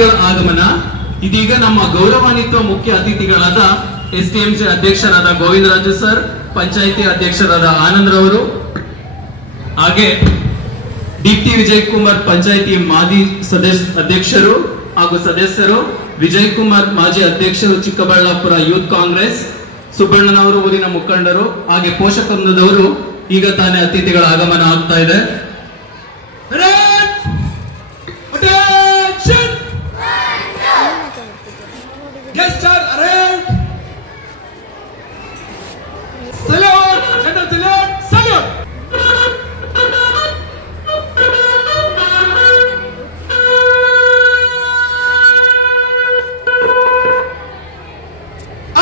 ಅತಿಥಿಗಳ ಆಗಮನ. ಇದೀಗ ನಮ್ಮ ಗೌರವಾನ್ವಿತ ಮುಖ್ಯ ಅತಿಥಿಗಳಾದ STMC ಅಧ್ಯಕ್ಷರಾದ ಗೋವಿಂದರಾಜು ಸರ್, ಪಂಚಾಯಿತಿ ಅಧ್ಯಕ್ಷರಾದ ಆನಂದ್ ರವರು, ಹಾಗೆ ದೀಪ್ತಿ ವಿಜಯ್ ಕುಮಾರ್ ಪಂಚಾಯಿತಿ ಮಾಜಿ ಅಧ್ಯಕ್ಷರು ಹಾಗೂ ಸದಸ್ಯರು, ವಿಜಯ್ ಕುಮಾರ್ ಮಾಜಿ ಅಧ್ಯಕ್ಷರು ಚಿಕ್ಕಬಳ್ಳಾಪುರ ಯೂತ್ ಕಾಂಗ್ರೆಸ್, ಸುಬ್ಬಣ್ಣನವರು ಊರಿನ ಮುಖಂಡರು, ಹಾಗೆ ಪೋಷಕವೃಂದದವರು ಈಗ ತಾನೇ ಅತಿಥಿಗಳ ಆಗಮನ ಆಗ್ತಾ ಇದೆ. Guests are arrived. Salute! General salute! Salute!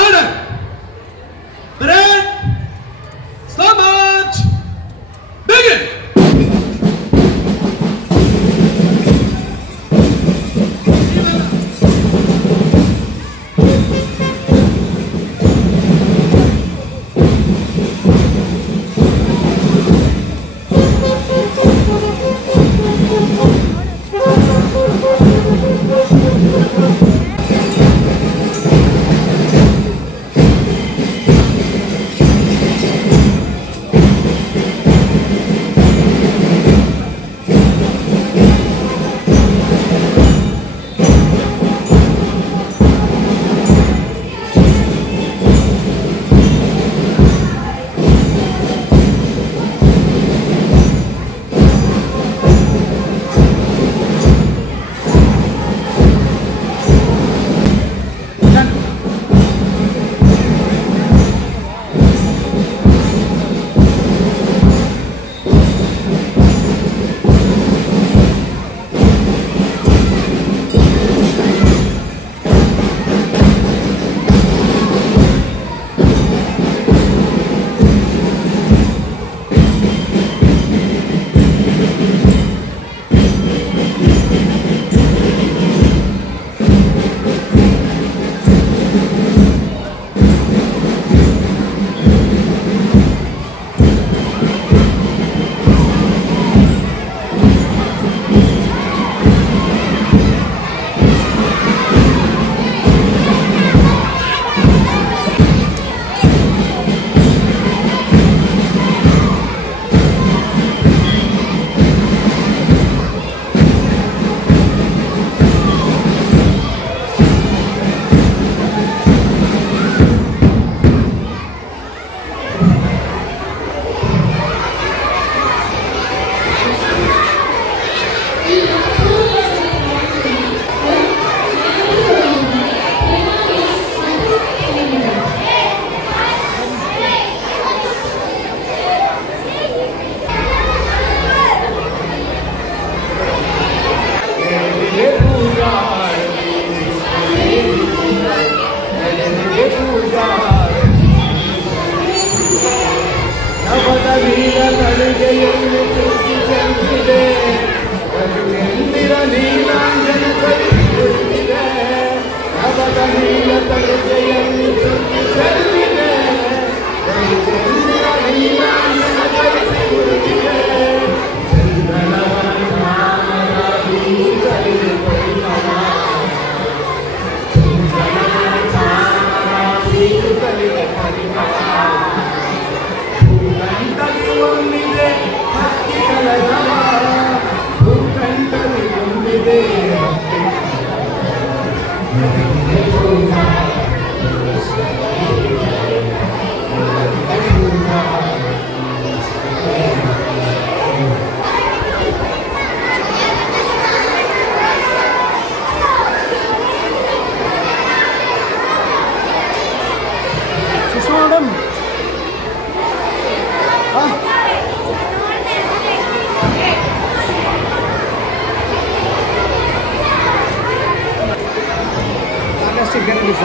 Order! Parade! Slow march! Begin! Get it,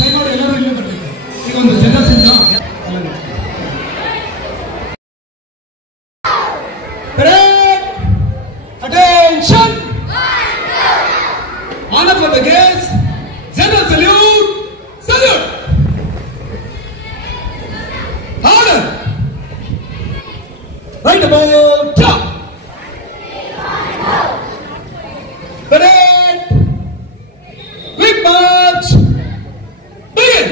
ದಯಮಾಡಿ ಎಲ್ಲರೂ ಇಲ್ಲೇ ಬರಬೇಕು. ಈಗ ಒಂದು general Singh attention, honor for the guests, general salute, salute, order, right about top, parade, quick march, begin.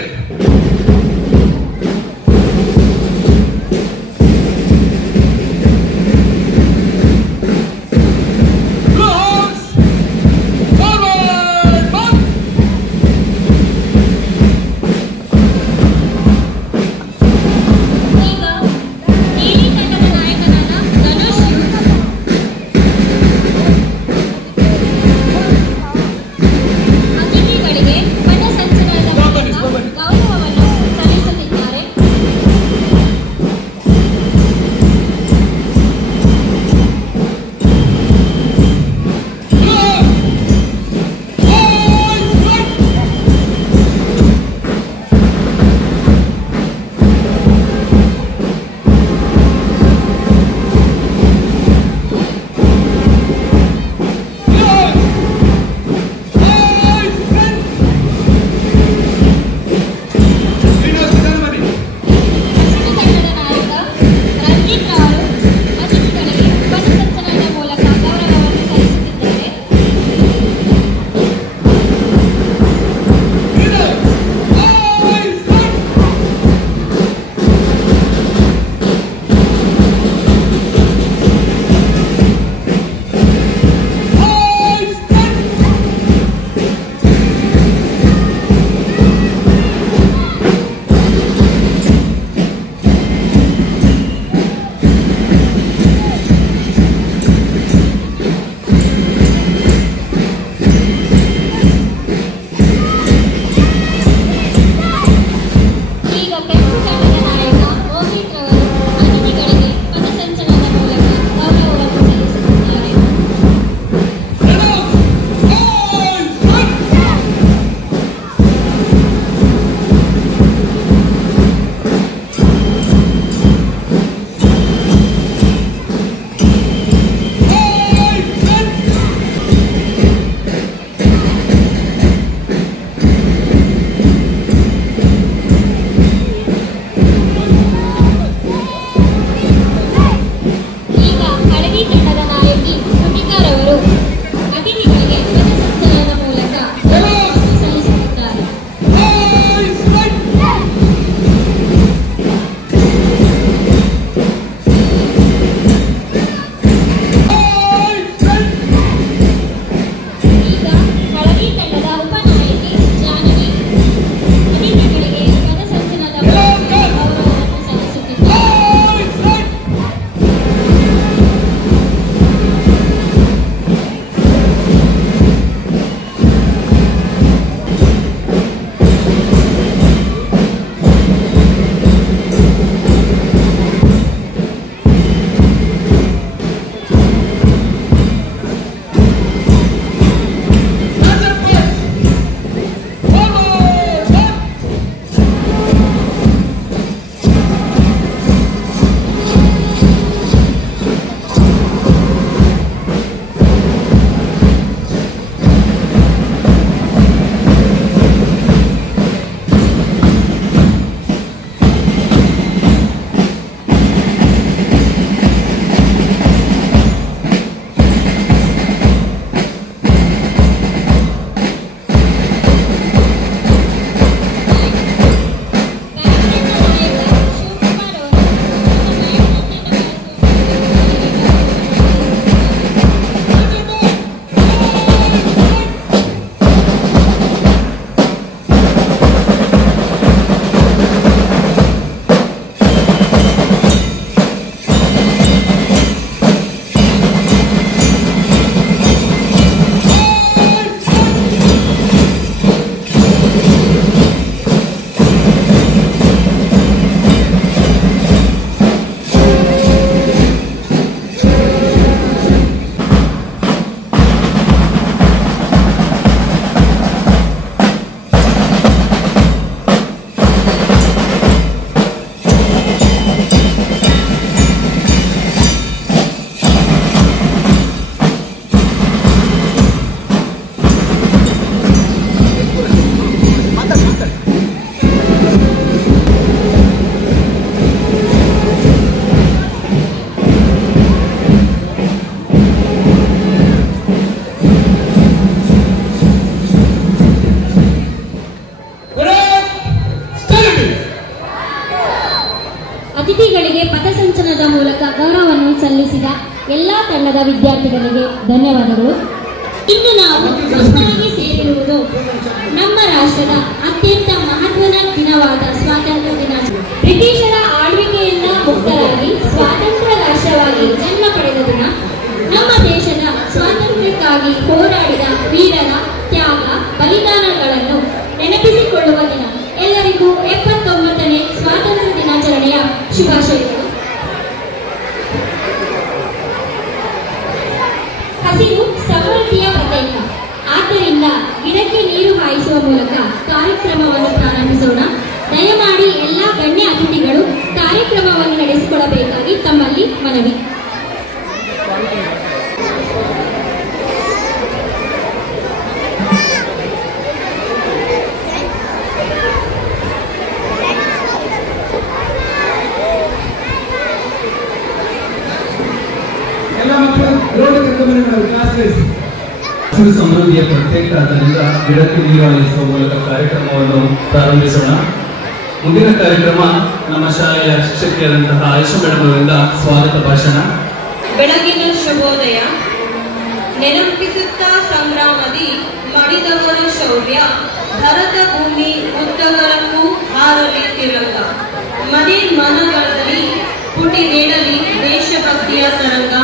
ಅತಿಥಿಗಳಿಗೆ ಪಥಸಂಚಲನದ ಮೂಲಕ ಗೌರವವನ್ನು ಸಲ್ಲಿಸಿದ ಎಲ್ಲಾ ತಂಡದ ವಿದ್ಯಾರ್ಥಿಗಳಿಗೆ ಧನ್ಯವಾದಗಳು. ಇಂದು ನಾವು ಹೊಸದಾಗಿ ಸೇರಿರುವುದು ನಮ್ಮ ರಾಷ್ಟ್ರದ ಅತ್ಯಂತ ಮಹತ್ವದ ದಿನವಾದ ಸ್ವಾತಂತ್ರ್ಯ ದಿನಾಚರಣೆ. ಬ್ರಿಟಿಷರ ಆಳ್ವಿಕೆಯಿಂದ ಮುಕ್ತರಾಗಿ ಸ್ವಾತಂತ್ರ್ಯ ರಾಷ್ಟ್ರವಾಗಿ ಜನ್ಮ ಪಡೆದ ದಿನ. ನಮ್ಮ ದೇಶದ ಸ್ವಾತಂತ್ರ್ಯಕ್ಕಾಗಿ ಹೋರಾಡಿದ ವೀರರ ತ್ಯಾಗ ಬಲಿದಾನಗಳನ್ನು ನೆನಪಿಸಿಕೊಳ್ಳುವ ದಿನ. ಎಲ್ಲರಿಗೂ 79ನೇ ಸ್ವಾತಂತ್ರ್ಯ ದಿನಾಚರಣೆಯ ಶುಭಾಶಯಗಳು. ಹಸಿರು ಸಮೃದ್ಧಿಯ ಪ್ರತೀಕ. ಆದ್ದರಿಂದ ಗಿಡಕ್ಕೆ ನೀರು ಹಾಯಿಸುವ ಮೂಲಕ ಕಾರ್ಯಕ್ರಮವನ್ನು ಪ್ರಾರಂಭಿಸೋಣ. ದಯಮಾಡಿ ಎಲ್ಲ ಗಣ್ಯ ಅತಿಥಿಗಳು ಕಾರ್ಯಕ್ರಮವನ್ನು ನಡೆಸಿಕೊಡಬೇಕಾಗಿ ತಮ್ಮಲ್ಲಿ ಮನವಿ. ಹಸಿರು ಸಮೃದ್ಧಿಯ ಪ್ರತ್ಯೇಕ ಆದ್ದರಿಂದ ಗಿಡಕ್ಕೆ ನೀರು ಹಾಯಿಸುವ ಮೂಲಕ ಕಾರ್ಯಕ್ರಮವನ್ನು ಪ್ರಾರಂಭಿಸೋಣ. ಮುಂದಿನ ಕಾರ್ಯಕ್ರಮ ನಮ್ಮ ಶಾಲೆಯ ಶಿಕ್ಷಕಿಯಾದಂತಹ ಆಯಿಷಾ ಮೇಡಮ್ ಅವರಿಂದ ಸ್ವಾಗತ ಭಾಷಣ. ಬೆಳಗಿನ ಶುಭೋದಯ. ನೆನಪಿಸುತ್ತಾ ಸಂಗ್ರಾಮದಿ ಮಡಿದವರ ಶೌರ್ಯ, ಭರತ ಭೂಮಿ ಉದ್ದಗಲಕ್ಕೂ ಹಾರಲಿ ತಿರಂಗ. ಮನೆ ಮನಗಳಲ್ಲಿ ಪುಟಿಗೇಡಲಿ ದೇಶಭಕ್ತಿಯ ತರಂಗ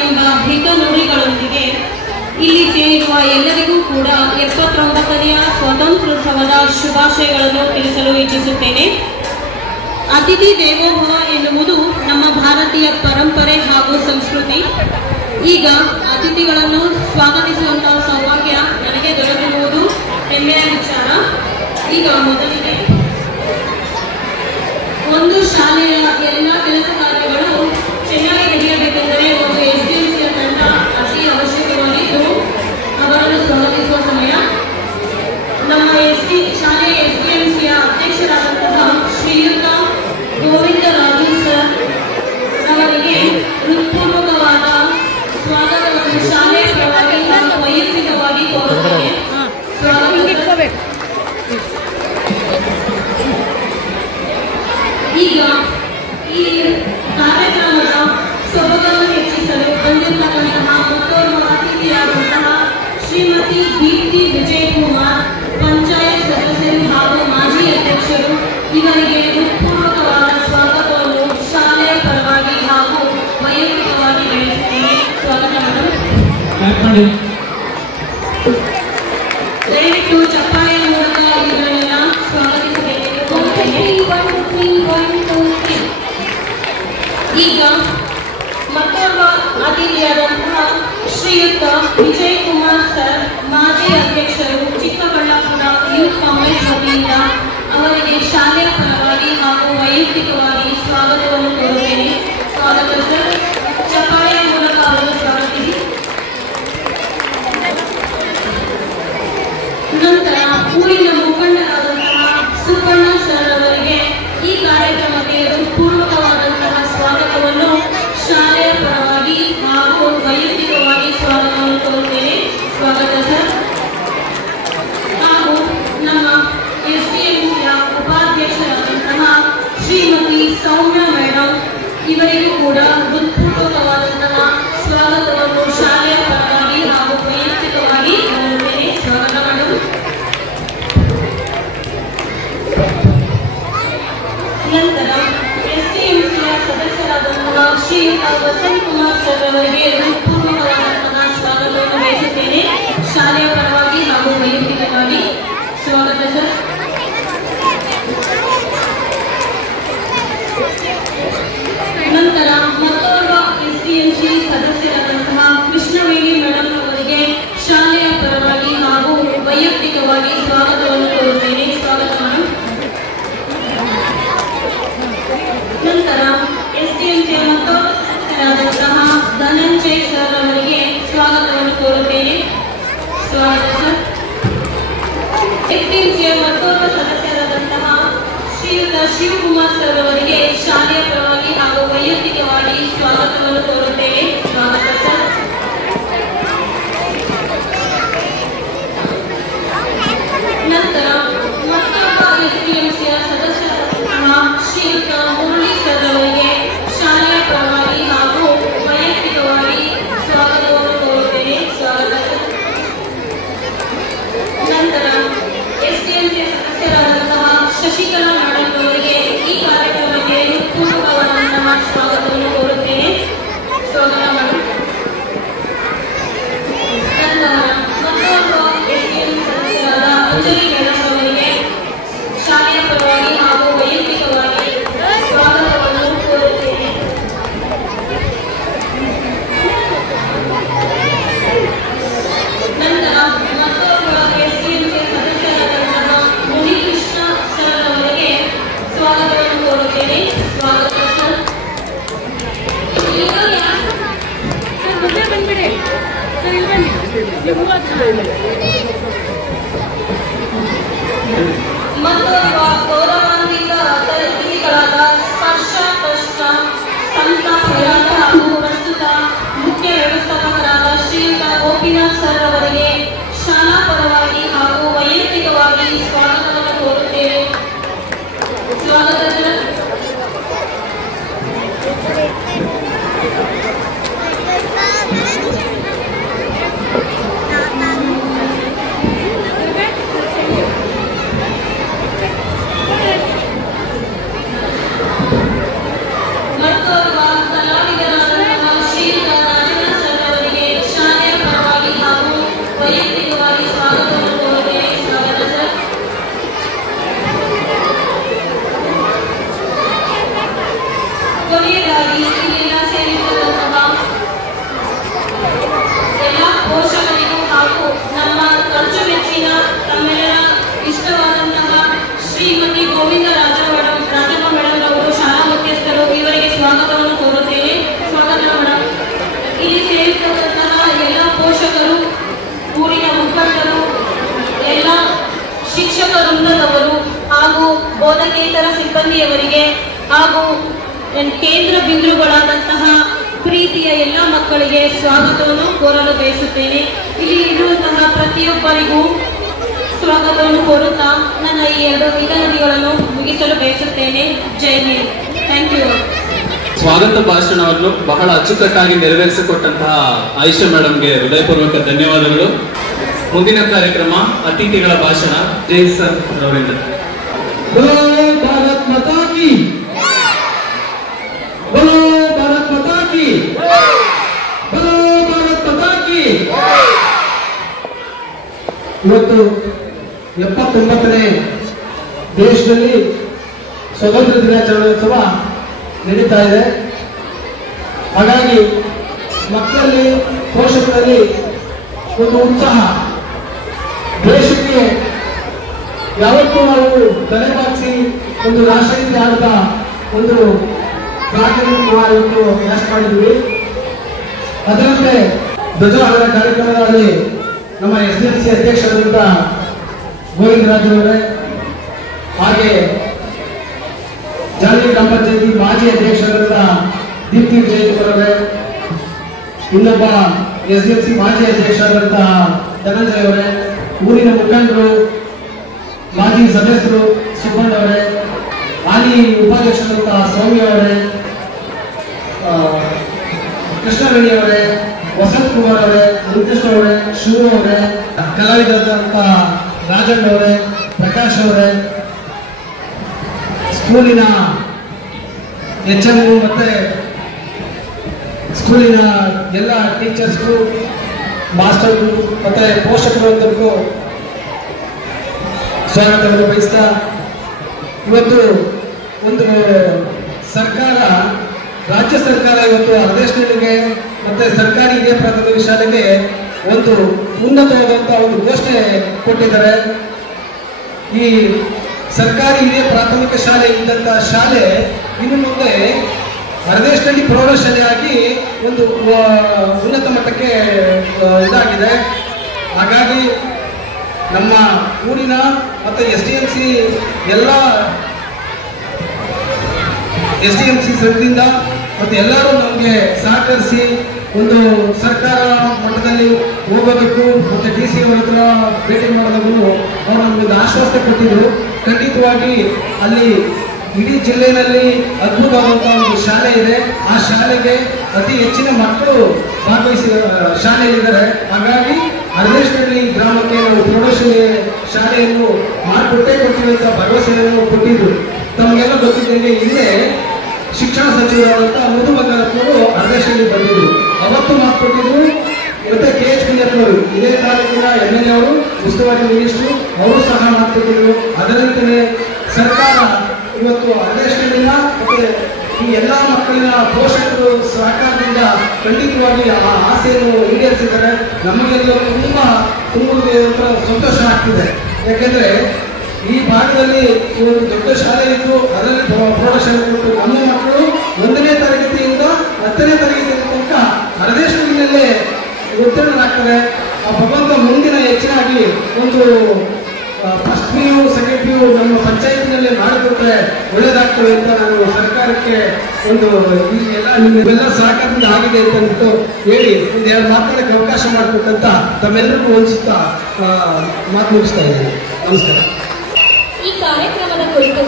ಎಂಬ ಹಿತ ನುಡಿಗಳೊಂದಿಗೆ ಇಲ್ಲಿ ಸೇರಿರುವ ಎಲ್ಲರಿಗೂ ಕೂಡ 79ನೆಯ ಸ್ವಾತಂತ್ರ್ಯೋತ್ಸವದ ಶುಭಾಶಯಗಳನ್ನು ತಿಳಿಸಲು ಇಚ್ಛಿಸುತ್ತೇನೆ. ಅತಿಥಿ ದೇವೋಭವ ಎನ್ನುವುದು ನಮ್ಮ ಭಾರತೀಯ ಪರಂಪರೆ ಹಾಗೂ ಸಂಸ್ಕೃತಿ. ಈಗ ಅತಿಥಿಗಳನ್ನು ಸ್ವಾಗತಿಸುವಂತಹ ಸೌಭಾಗ್ಯ ನನಗೆ ದೊರಕಿರುವುದು ಹೆಮ್ಮೆಯ ವಿಚಾರ. ಈಗ ಮೊದಲಿಗೆ ಒಂದು ಶಾಲೆಯ ಎಲ್ಲ ಕೆಲಸ ಕಾರ್ಯಗಳು ಚೆನ್ನಾಗಿ ನಡೆಯಬೇಕೆಂದರೆ ಒಂದು SDMCಯ ತಂಡ ಅತಿ ಅವಶ್ಯಕವಾಗಿದ್ದು ಅವರನ್ನು ಸ್ವಾಗತಿಸುವ ಸಮಯ. ನಮ್ಮ ಶಾಲೆಯ SDMCಯ ಅಧ್ಯಕ್ಷರಾದಂತಹ ಶ್ರೀಯುತ ಗೋವಿಂದರಾಜು ಸರ್ ಅವರಿಗೆ ಹೃತ್ಪೂರ್ವಕವಾದ ಸ್ವಾಗತವನ್ನು ಶಾಲೆಯ ಪರವಾಗಿ ಹಾಗೂ ವೈಯಕ್ತಿಕವಾಗಿ ಕೋರುತ್ತೇನೆ. ಈಗ ಈ ಕಾರ್ಯಕ್ರಮದ ಸೊಬಗನ್ನು ಹೆಚ್ಚಿಸಲು ಬಂದಿರತಕ್ಕಂತಹ ಮತ್ತೋರ್ವ ಅತಿಥಿಯಾದಂತಹ ಶ್ರೀಮತಿ ದೀಪ್ತಿ ವಿಜಯಕುಮಾರ್, ಪಂಚಾಯತ್ ಸದಸ್ಯರು ಹಾಗೂ ಮಾಜಿ ಅಧ್ಯಕ್ಷರು, ಇವರಿಗೆ ಹೃತ್ಪೂರ್ವಕವಾದ ಸ್ವಾಗತವನ್ನು ಶಾಲೆಯ ಪರವಾಗಿ ಹಾಗೂ ವೈಯಕ್ತಿಕವಾಗಿ ಬಯಸುತ್ತೇನೆ. ಸ್ವಾಗತ ಮೇಡಮ್. ದಯವಿಟ್ಟು ಚಪ್ಪಾಳೆಯ ಮೂಲಕ ಇವರನ್ನೆಲ್ಲ ಸ್ವಾಗತಿಸಬೇಕೆಂದು ಕೋರುತ್ತೇನೆ. ಈಗ ಮತ್ತೋರ್ವ ಅತಿಥಿಯಾದಂತಹ ಶ್ರೀಯುತ ವಿಜಯಕುಮಾರ್ ಸರ್, ಮಾಜಿ ಅಧ್ಯಕ್ಷರು, ಚಿಕ್ಕಬಳ್ಳಾಪುರ ಯೂತ್ ಕಾಂಗ್ರೆಸ್ ವತಿಯಿಂದ ಅವರಿಗೆ ಶಾಲೆಯ ಪರವಾಗಿ ಹಾಗೂ ವೈಯಕ್ತಿಕವಾಗಿ ಸ್ವಾಗತವನ್ನು ಕೋರುತ್ತೇನೆ. ಸ್ವಾಗತ ಸರ್. ಚಪ್ಪಾಳೆಯ ಮೂಲಕ ಅವರನ್ನು ಸ್ವಾಗತಿಸಿ. ನಂತರ ಊರಿನ ಮುಖಂಡರಾದಂತಹ ಸುಬ್ಬಣ್ಣ ಸರ್ ಅವರಿಗೆ ಈ ಕಾರ್ಯಕ್ರಮಕ್ಕೆ ಹೃತ್ಪೂರ್ವಕವಾದಂತಹ ಸ್ವಾಗತವನ್ನು ಶಾಲೆಯ ಪರವಾಗಿ ಹಾಗೂ ವೈಯಕ್ತಿಕವಾಗಿ ಸ್ವಾಗತವನ್ನು ಕೋರುತ್ತೇನೆ. ಸ್ವಾಗತ ಸರ್. ಹಾಗೂ ನಮ್ಮ SDMCಯ ಉಪಾಧ್ಯಕ್ಷರಾದಂತಹ ಶ್ರೀಮತಿ ಸೌಮ್ಯ ಮೇಡಮ್, ಇವರಿಗೂ ಕೂಡ ಹೃತ್ಪೂರ್ವಕವಾದಂತಹ ಸ್ವಾಗತವನ್ನು ಶಾಲೆಯ ಪರವಾಗಿ ಹಾಗೂ ವೈಯಕ್ತಿಕವಾಗಿ ಕೋರುತ್ತೇನೆ. ಸ್ವಾಗತ ಮೇಡಮ್. ನಂತರ SDMCಯ ಸದಸ್ಯರಾದಂತಹ ಶ್ರೀಯುತ ವಸಂತ್ ಕುಮಾರ್ ಸರ್ ಅವರಿಗೆ ಹೃತ್ಪೂರ್ವಕವಾದಂತಹ ಸ್ವಾಗತವನ್ನು ಬಯಸುತ್ತೇನೆ ಶಾಲೆಯ ಪರವಾಗಿ ಹಾಗೂ ವೈಯಕ್ತಿಕವಾಗಿ. ಸ್ವಾಗತ ಸರ್. ನಂತರ ಮತ್ತೋರ್ವ SDMC ಸದಸ್ಯರಾದಂತಹ ಕೃಷ್ಣವೇಣಿ ಮೇಡಮ್ ಅವರಿಗೆ ಶಾಲೆಯ ಪರವಾಗಿ ಹಾಗೂ ವೈಯಕ್ತಿಕವಾಗಿ ಸ್ವಾಗತವನ್ನು ಕೋರುತ್ತೇನೆ. ಸ್ವಾಗತ ಮೇಡಮ್. ಎಸ್ಡಿಎಂಸಿ ಸದಸ್ಯರಾದಂತಹ ಶಶಿಕಲಾ ಮೇಡಮ್ ಅವರಿಗೆ ಈ ಕಾರ್ಯಕ್ರಮಕ್ಕೆ ಪೂರ್ವಕವಾದ ಸ್ವಾಗತವನ್ನು ಕೋರುತ್ತೇನೆ. ಸ್ವಾಗತ ಮಾಡಿ. ನಂತರ ಮತ್ತೋರ್ವ ಎಸ್ಡಿಎಂಸಿ ಸದಸ್ಯರಾದ ಅಂಜಲಿ ಮೇಡಮ್ ಅವರಿಗೆ ಶಾಲೆಯ ಪರವಾಗಿ ಹಾಗೂ ವೈಯಕ್ತಿಕವಾಗಿ ಸ್ವಾಗತವನ್ನು ಕೋರುತ್ತೇನೆ. ನಂತರ ಮತ್ತೋರ್ವ ಎಸ್ಡಿಎಂಸಿ ಸದಸ್ಯರಾದಂತಹ ಮುನಿಕೃಷ್ಣ ಸರ್ ಅವರಿಗೆ ಸ್ವಾಗತವನ್ನು ಕೋರುತ್ತೇನೆ. ಸ್ವಾಗತ ಸರ್. ಮತ್ತೋರ್ವ ಗೌರವಾನ್ವಿತ ಅತಿಥಿಗಳಾದ ಸ್ಪರ್ಶ ಟ್ರಸ್ಟ್ ಸಂಸ್ಥಾಪಕರಾದ ಹಾಗೂ ಪ್ರಸ್ತುತ ಮುಖ್ಯ ವ್ಯವಸ್ಥಾಪಕರಾದ ಶ್ರೀಯುತ ಗೋಪಿನಾಥ್ ಸರ್ ಅವರಿಗೆ ಶಾಲಾ ಪರವಾಗಿ ಹಾಗೂ ವೈಯಕ್ತಿಕವಾಗಿ ಸ್ವಾಗತವನ್ನು ಕೋರುತ್ತೇವೆ. ಸ್ವಾಗತ ಸರ್. ಮತ್ತೋರ್ವ ಕಲಾವಿದರಾದಂತಹ ಶ್ರೀಯುತ ರಾಜೇಂದ್ರ ಸರ್ ಅವರಿಗೆ ಶಾಲೆಯ ಪರವಾಗಿ ಹಾಗೂ ವೈಯಕ್ತಿಕವಾಗಿ ಸ್ವಾಗತವನ್ನು ಕೋರುತ್ತೇವೆ. ಸ್ವಾಗತ ಸರ್. ಕೊನೆಯದಾಗಿ ಇಲ್ಲೆಲ್ಲ ಸೇರಿರುವಂತಹ ಎಲ್ಲ ಪೋಷಕರಿಗೂ ಹಾಗೂ ನಮ್ಮ ಖರ್ಚು ವೆಚ್ಚಿನ ತಮ್ಮೆಲ್ಲರ ಇಷ್ಟವಾದಂತಹ ಶ್ರೀಮತಿ ಗೋವಿಂದ ರಾಜಮ್ಮ ಮೇಡಮ್ ಅವರು ಶಾಲಾ ಮುಖ್ಯಸ್ಥರು ಇವರಿಗೆ ಸ್ವಾಗತವನ್ನು ಕೋರುತ್ತೇನೆ. ಸ್ವಾಗತ ಮೇಡಮ್. ಇಲ್ಲಿ ಸೇರಿರ್ತಕ್ಕಂತಹ ಎಲ್ಲ ಪೋಷಕರು, ಊರಿನ ಮುಖಂಡರು, ಎಲ್ಲ ಶಿಕ್ಷಕ ವೃಂದದವರು ಹಾಗೂ ಬೋಧಕೇತರ ಸಿಬ್ಬಂದಿಯವರಿಗೆ ಹಾಗೂ ಕೇಂದ್ರ ಬಿಂದುಗಳಾದಂತಹ ಪ್ರೀತಿಯ ಎಲ್ಲ ಮಕ್ಕಳಿಗೆ ಸ್ವಾಗತವನ್ನು ಕೋರಲು ಬಯಸುತ್ತೇನೆ. ಇಲ್ಲಿ ಇರುವಂತಹ ಪ್ರತಿಯೊಬ್ಬರಿಗೂ ಸ್ವಾಗತವನ್ನು ಕೋರುತ್ತಾ ನನ್ನ ಈ 2 ವಿನಂತಿಗಳನ್ನು ಮುಗಿಸಲು ಬಯಸುತ್ತೇನೆ. ಜೈ ಹಿಂದ್. Thank you. ಸ್ವಾಗತ ಭಾಷಣವನ್ನು ಬಹಳ ಅಚ್ಚುಕಟ್ಟಾಗಿ ನೆರವೇರಿಸಿಕೊಟ್ಟಂತಹ ಆಯಿಷಾ ಮೇಡಮ್ಗೆ ಹೃದಯಪೂರ್ವಕ ಧನ್ಯವಾದಗಳು. ಮುಂದಿನ ಕಾರ್ಯಕ್ರಮ ಅತಿಥಿಗಳ ಭಾಷಣ. ಜೈ ಸರ್ ರವೀಂದ್ರ. बोलो भारत माता की, बोलो भारत माता की, बोलो भारत माता की. ಇವತ್ತು 79ನೇ ದೇಶದಲ್ಲಿ ಸ್ವಾತಂತ್ರ್ಯ ದಿನಾಚರಣೋತ್ಸವ ನಡೀತಾ ಇದೆ. ಹಾಗಾಗಿ ಮಕ್ಕಳಲ್ಲಿ, ಪೋಷಕರಲ್ಲಿ ಒಂದು ಉತ್ಸಾಹ, ದೇಶಕ್ಕೆ ಯಾವತ್ತೂ ನಾವು ತಲೆಬಾಗಿಸಿ ಒಂದು ರಾಷ್ಟ್ರಗೀತೆ ಆದ ಒಂದು ಕಾರ್ಯಕ್ರಮ ಇವತ್ತು ವ್ಯಾಸ ಮಾಡಿದ್ವಿ. ಅದರಂತೆ ಧ್ವಜಾರೋಹಣ ಕಾರ್ಯಕ್ರಮದಲ್ಲಿ ನಮ್ಮ ಎಸ್ಡಿಎಂಸಿ ಅಧ್ಯಕ್ಷರಾದಂಥ ಗೋವಿಂದರಾಜ್ ಅವರೇ, ಹಾಗೆ ಜಾನವಿ ಗ್ರಾಮ ಪಂಚಾಯತಿ ಮಾಜಿ ಅಧ್ಯಕ್ಷರಾದ ದೀಪ್ತಿ ವಿಜಯಕುಮಾರ್ ಅವರೇ, ಇನ್ನೊಬ್ಬ ಎಸ್ಡಿಎಂಸಿ ಮಾಜಿ ಅಧ್ಯಕ್ಷರಾದಂಥ ಧನಂಜಯ ಅವರೇ, ಊರಿನ ಮುಖಂಡರು, ಮಾಜಿ ಸದಸ್ಯರು ಸುಬ್ಬಣ್ಣ ಅವರೇ, ಹಾಲಿ ಉಪಾಧ್ಯಕ್ಷರಾದಂತಹ ಸೌಮ್ಯ ಅವರೇ, ಕೃಷ್ಣವೇಣಿ ಅವರೇ, ವಸಂತ್ ಕುಮಾರ್ ಅವರೇ, ಮುನಿಕೃಷ್ಣ ಅವರೇ, ಶಿವ ಅವರೇ, ಕಲಾವಿದರಾದಂತಹ ರಾಜಣ್ಣ ಅವರೇ, ಪ್ರಕಾಶ್ ಅವರೇ, ಸ್ಕೂಲಿನ HM ಮತ್ತೆ ಸ್ಕೂಲಿನ ಎಲ್ಲ ಟೀಚರ್ಸ್ಗೂ, ಮಾಸ್ಟರ್ಗೂ ಮತ್ತೆ ಪೋಷಕರೊಂದಿಗೂ ಸ್ವಾಗತವನ್ನು ಬಯಸ್ತಾ, ಇವತ್ತು ಒಂದು ಸರ್ಕಾರ, ರಾಜ್ಯ ಸರ್ಕಾರ ಇವತ್ತು ಅರ್ಧೇಶನಿಗೆ ಮತ್ತೆ ಸರ್ಕಾರಿ ಹಿರಿಯ ಪ್ರಾಥಮಿಕ ಶಾಲೆಗೆ ಒಂದು ಉನ್ನತವಾದಂತಹ ಒಂದು ಘೋಷಣೆ ಕೊಟ್ಟಿದ್ದಾರೆ. ಈ ಸರ್ಕಾರಿ ಹಿರಿಯ ಪ್ರಾಥಮಿಕ ಶಾಲೆ ಇದ್ದಂತಹ ಶಾಲೆ ಇನ್ನು ಮುಂದೆ ಅರ್ಧೇಶನಲ್ಲಿ ಪ್ರೌಢಶಾಲೆಯಾಗಿ ಒಂದು ಉನ್ನತ ಮಟ್ಟಕ್ಕೆ ಇದಾಗಿದೆ. ಹಾಗಾಗಿ ನಮ್ಮ ಊರಿನ ಮತ್ತು ಎಸ್ಡಿಎಂಸಿ ಎಲ್ಲ ಎಸ್ಡಿಎಂಸಿ ಸಂಘದಿಂದ ಮತ್ತು ಎಲ್ಲರೂ ನಮಗೆ ಸಹಕರಿಸಿ ಒಂದು ಸರ್ಕಾರ ಮಟ್ಟದಲ್ಲಿ ಹೋಗಬೇಕು ಮತ್ತು DC ಅವರ ಹತ್ರ ಭೇಟಿ ಮಾಡೋದನ್ನು ಅವರು ನಮಗೆ ಆಶ್ವಾಸನೆ ಕೊಟ್ಟಿದ್ರು. ಖಂಡಿತವಾಗಿ ಅಲ್ಲಿ ಇಡೀ ಜಿಲ್ಲೆಯಲ್ಲಿ ಅದ್ಭುತವಾದಂತಹ ಒಂದು ಶಾಲೆ ಇದೆ. ಆ ಶಾಲೆಗೆ ಅತಿ ಹೆಚ್ಚಿನ ಮಕ್ಕಳು ಭಾಗವಹಿಸಿ ಶಾಲೆಯಲ್ಲಿದ್ದಾರೆ. ಹಾಗಾಗಿ ಅರ್ಧೇಶನಲ್ಲಿ ಗ್ರಾಮಕ್ಕೆ ನಾವು ಪ್ರೌಢಶಾಲೆ ಶಾಲೆಯನ್ನು ಮಾಡಿಕೊಟ್ಟೇ ಕೊಡ್ತೀವಿ ಅಂತ ಭರವಸೆಯನ್ನು ಕೊಟ್ಟಿದ್ರು. ತಮಗೆಲ್ಲ ಗೊತ್ತಿದ್ದಂಗೆ ಹಿಂದೆ ಶಿಕ್ಷಣ ಸಚಿವರಾದಂಥ ಮಧು ಬಂಗಾರಪ್ಪನವರು ಅರ್ಧಶೈಲಿ ಬಂದಿದ್ರು. ಅವತ್ತು ಮಾತು ಕೊಟ್ಟಿದ್ರು. ಮತ್ತೆ KH ಕುಂಜಪ್ಪನವರು ಇದೇ ತಾಲೂಕಿನ MLA ಅವರು, ಉಸ್ತುವಾರಿ ಮಿನಿಸ್ಟ್ರು, ಅವರು ಸಹ ಮಾತು ಕೊಟ್ಟಿದ್ರು. ಅದರಂತೆಯೇ ಸರ್ಕಾರ ಇವತ್ತು ಅರ್ಧಶೈಲಿನ ಮತ್ತೆ ಈ ಎಲ್ಲ ಮಕ್ಕಳಿನ ಪೋಷಕರು ಸಹಕಾರದಿಂದ ಖಂಡಿತವಾಗಿ ಆ ಆಸೆಯನ್ನು ಈಡೇರಿಸಿದ್ದಾರೆ. ನಮಗೆಲ್ಲ ತುಂಬ ಸಂತೋಷ ಆಗ್ತಿದೆ. ಯಾಕೆಂದ್ರೆ ಈ ಭಾಗದಲ್ಲಿ ಒಂದು ದೊಡ್ಡ ಶಾಲೆ ಇದ್ದು ಅದರಲ್ಲಿ ಪ್ರೌಢಶಾಲೆ ಕೊಟ್ಟು ನಮ್ಮ ಮಕ್ಕಳು 1ನೇ ತರಗತಿಯಿಂದ 10ನೇ ತರಗತಿ ತನಕ ಅರ್ಧಶೈಲಿನಲ್ಲೇ ಉತ್ತೀರ್ಣರಾಗ್ತಾರೆ. ಆ ಭಗವಂತ ಮುಂದಿನ ಹೆಚ್ಚಿನಾಗಿ ಒಂದು ಫಸ್ಟ್ PU ಸೆಕೆಂಡ್ PU ನಮ್ಮ ಪಂಚಾಯತ್ನಲ್ಲೇ ಮಾಡಿಕೊಟ್ರೆ ಒಳ್ಳೇದಾಗ್ತದೆ ಅಂತ ನಾನು ಸರ್ಕಾರಕ್ಕೆ ಒಂದು ನಿಮ್ಮೆಲ್ಲ ಸಹಕಾರದಿಂದ ಆಗಿದೆ ಅಂತ ಅಂದ್ಬಿಟ್ಟು ಹೇಳಿ ಒಂದು 2 ಮಾತಾಡಕ್ಕೆ ಅವಕಾಶ ಮಾಡಿಕೊಟ್ಟಂತ ತಮ್ಮೆಲ್ಲರಿಗೂ ಹೋಲಿಸುತ್ತಾ ಮಾತು ಮುಗಿಸ್ತಾ ಇದ್ದೀನಿ. ನಮಸ್ಕಾರ. ಈ ಕಾರ್ಯಕ್ರಮದ ಕುರಿತು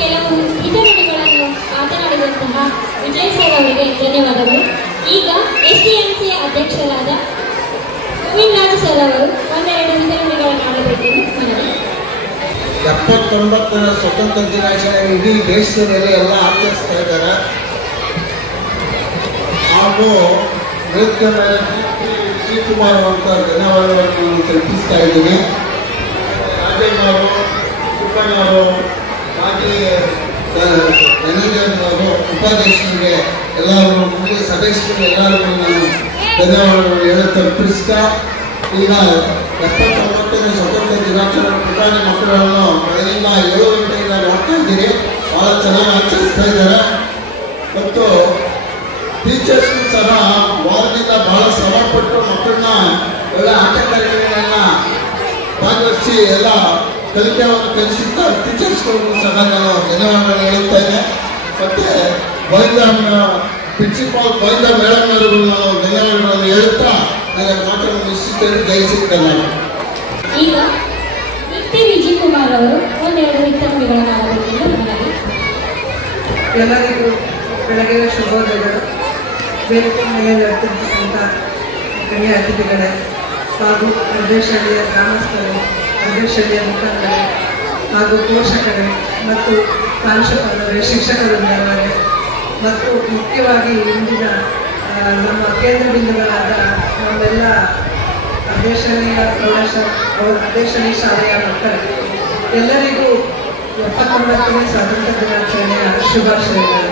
ಕೆಲವು ಹಿತನುಡಿಗಳನ್ನು ಮಾತನಾಡಿದಂತಹ ವಿಜಯ್ ಸರ್ ಅವರಿಗೆ ಧನ್ಯವಾದಗಳು. ಈಗ SDMC ಅಧ್ಯಕ್ಷರಾದ ಗೋವಿಂದರಾಜ್ ಸರ್ ಅವರು ಒಂದೆರಡು ಹಿತನುಡಿಗಳನ್ನು ಆಡಬೇಕೆಂದು ಮನವಿ. 79ರ ಸ್ವತಂತ್ರ ದಿನಾಚರಣೆ ಇಡೀ ದೇಶದಲ್ಲಿ ಎಲ್ಲ ಆಚರಿಸ್ತಾ ಇದ್ದಾರೆ. ಹಾಗೂ ವೇದಿಕೆ ಮೇಲೆ ಶಿವಕುಮಾರ್ ಅಂತ ಧನ್ಯವಾದಗಳನ್ನು ತಲುಪಿಸ್ತಾ ಇದ್ದೀನಿ. ರಾಜೇಂದ್ರವರು, ಸುಬ್ಬಣ್ಣವರು, ಮಾಜಿ ಧನಂಜಯನವರು, ಉಪಾಧ್ಯಕ್ಷರಿಗೆ ಎಲ್ಲರೂ, ಮುಖ್ಯ ಸದಸ್ಯರಿಗೆ ಎಲ್ಲರಿಗೂ ನಾನು ಧನ್ಯವಾದಗಳು ಹೇಳಿ ತಲುಪಿಸ್ತಾ, ಈಗ 79ನೇ ಸ್ವತಂತ್ರ ದಿನಾಚರಣೆ ಪುಟಾಣಿ ಮಕ್ಕಳನ್ನು ಬೆಳಗಿನ 7 ಗಂಟೆಯಿಂದ ನೋಡ್ತಾ ಇದ್ದೀನಿ. ಭಾಳ ಚೆನ್ನಾಗಿ ಆಚರಿಸ್ತಾ ಇದ್ದಾರೆ. ಮತ್ತು ಟೀಚರ್ಸ್ಗೂ ಸಹ ವಾರದಿಂದ ಭಾಳ ಶ್ರಮಪಟ್ಟು ಮಕ್ಕಳನ್ನ ಒಳ್ಳೆ ಆಟ ಕಾರ್ಯಕ್ರಮಗಳನ್ನ ಭಾಗವಹಿಸಿ ಎಲ್ಲ ಕಲಿಕೆಯನ್ನು ಕಲಿಸಿದ್ದ ಟೀಚರ್ಸ್ಗಳಿಗೂ ಸಹ ನಾನು ಧನ್ಯವಾದಗಳು ಹೇಳುತ್ತೇನೆ. ಮತ್ತು ಪ್ರಿನ್ಸಿಪಾಲ್ ಗೋವಿಂದ ಮೇಡಮ್ ಅವರಿಗೂ ನಾನು ಧನ್ಯವಾದಗಳನ್ನು ಹೇಳುತ್ತಾ ನನ್ನ ಮಾತನ್ನು ಮುಗಿಸುತ್ತೇನೆ. ಜಯಿಸಿದ್ದೇನೆ. ಈಗ ವಿಜಯ್ ಕುಮಾರ್ ಅವರು ಒಂದೆರಡು ಹಿತನುಡಿಗಳನ್ನು ಆಡಬೇಕೆಂದು ಮನವಿ. ಎಲ್ಲರಿಗೂ ಬೆಳಗಿನ ಶುಭೋದಯಗಳು. ವೇದಿಕೆ ಮೇಲೆ ನಡೆದಿರ್ತಕ್ಕಂಥ ಗಣ್ಯ ಅತಿಥಿಗಳೇ ಹಾಗೂ ಅರ್ಧಶೈಲಿಯ ಗ್ರಾಮಸ್ಥರು, ಅರ್ಧಶೈಲಿಯ ಮುಖಂಡರೇ ಹಾಗೂ ಪೋಷಕರೇ ಮತ್ತು ಪ್ರಾಂಶುಪಾಲರೇ, ಶಿಕ್ಷಕರೇ ಮತ್ತು ಮುಖ್ಯವಾಗಿ ಇಂದಿನ ನಮ್ಮ ಕೇಂದ್ರ ಬಿಂದುಗಳಾದ ನಮ್ಮೆಲ್ಲ ಅರ್ಧಶೈಲಿಯ ಅರ್ಧಶೈಲಿ ಶಾಲೆಯ ಮಕ್ಕಳು ಎಲ್ಲರಿಗೂ 79ನೇ ಸ್ವಾತಂತ್ರ್ಯ ದಿನಾಚರಣೆಯ ಶುಭಾಶಯಗಳು.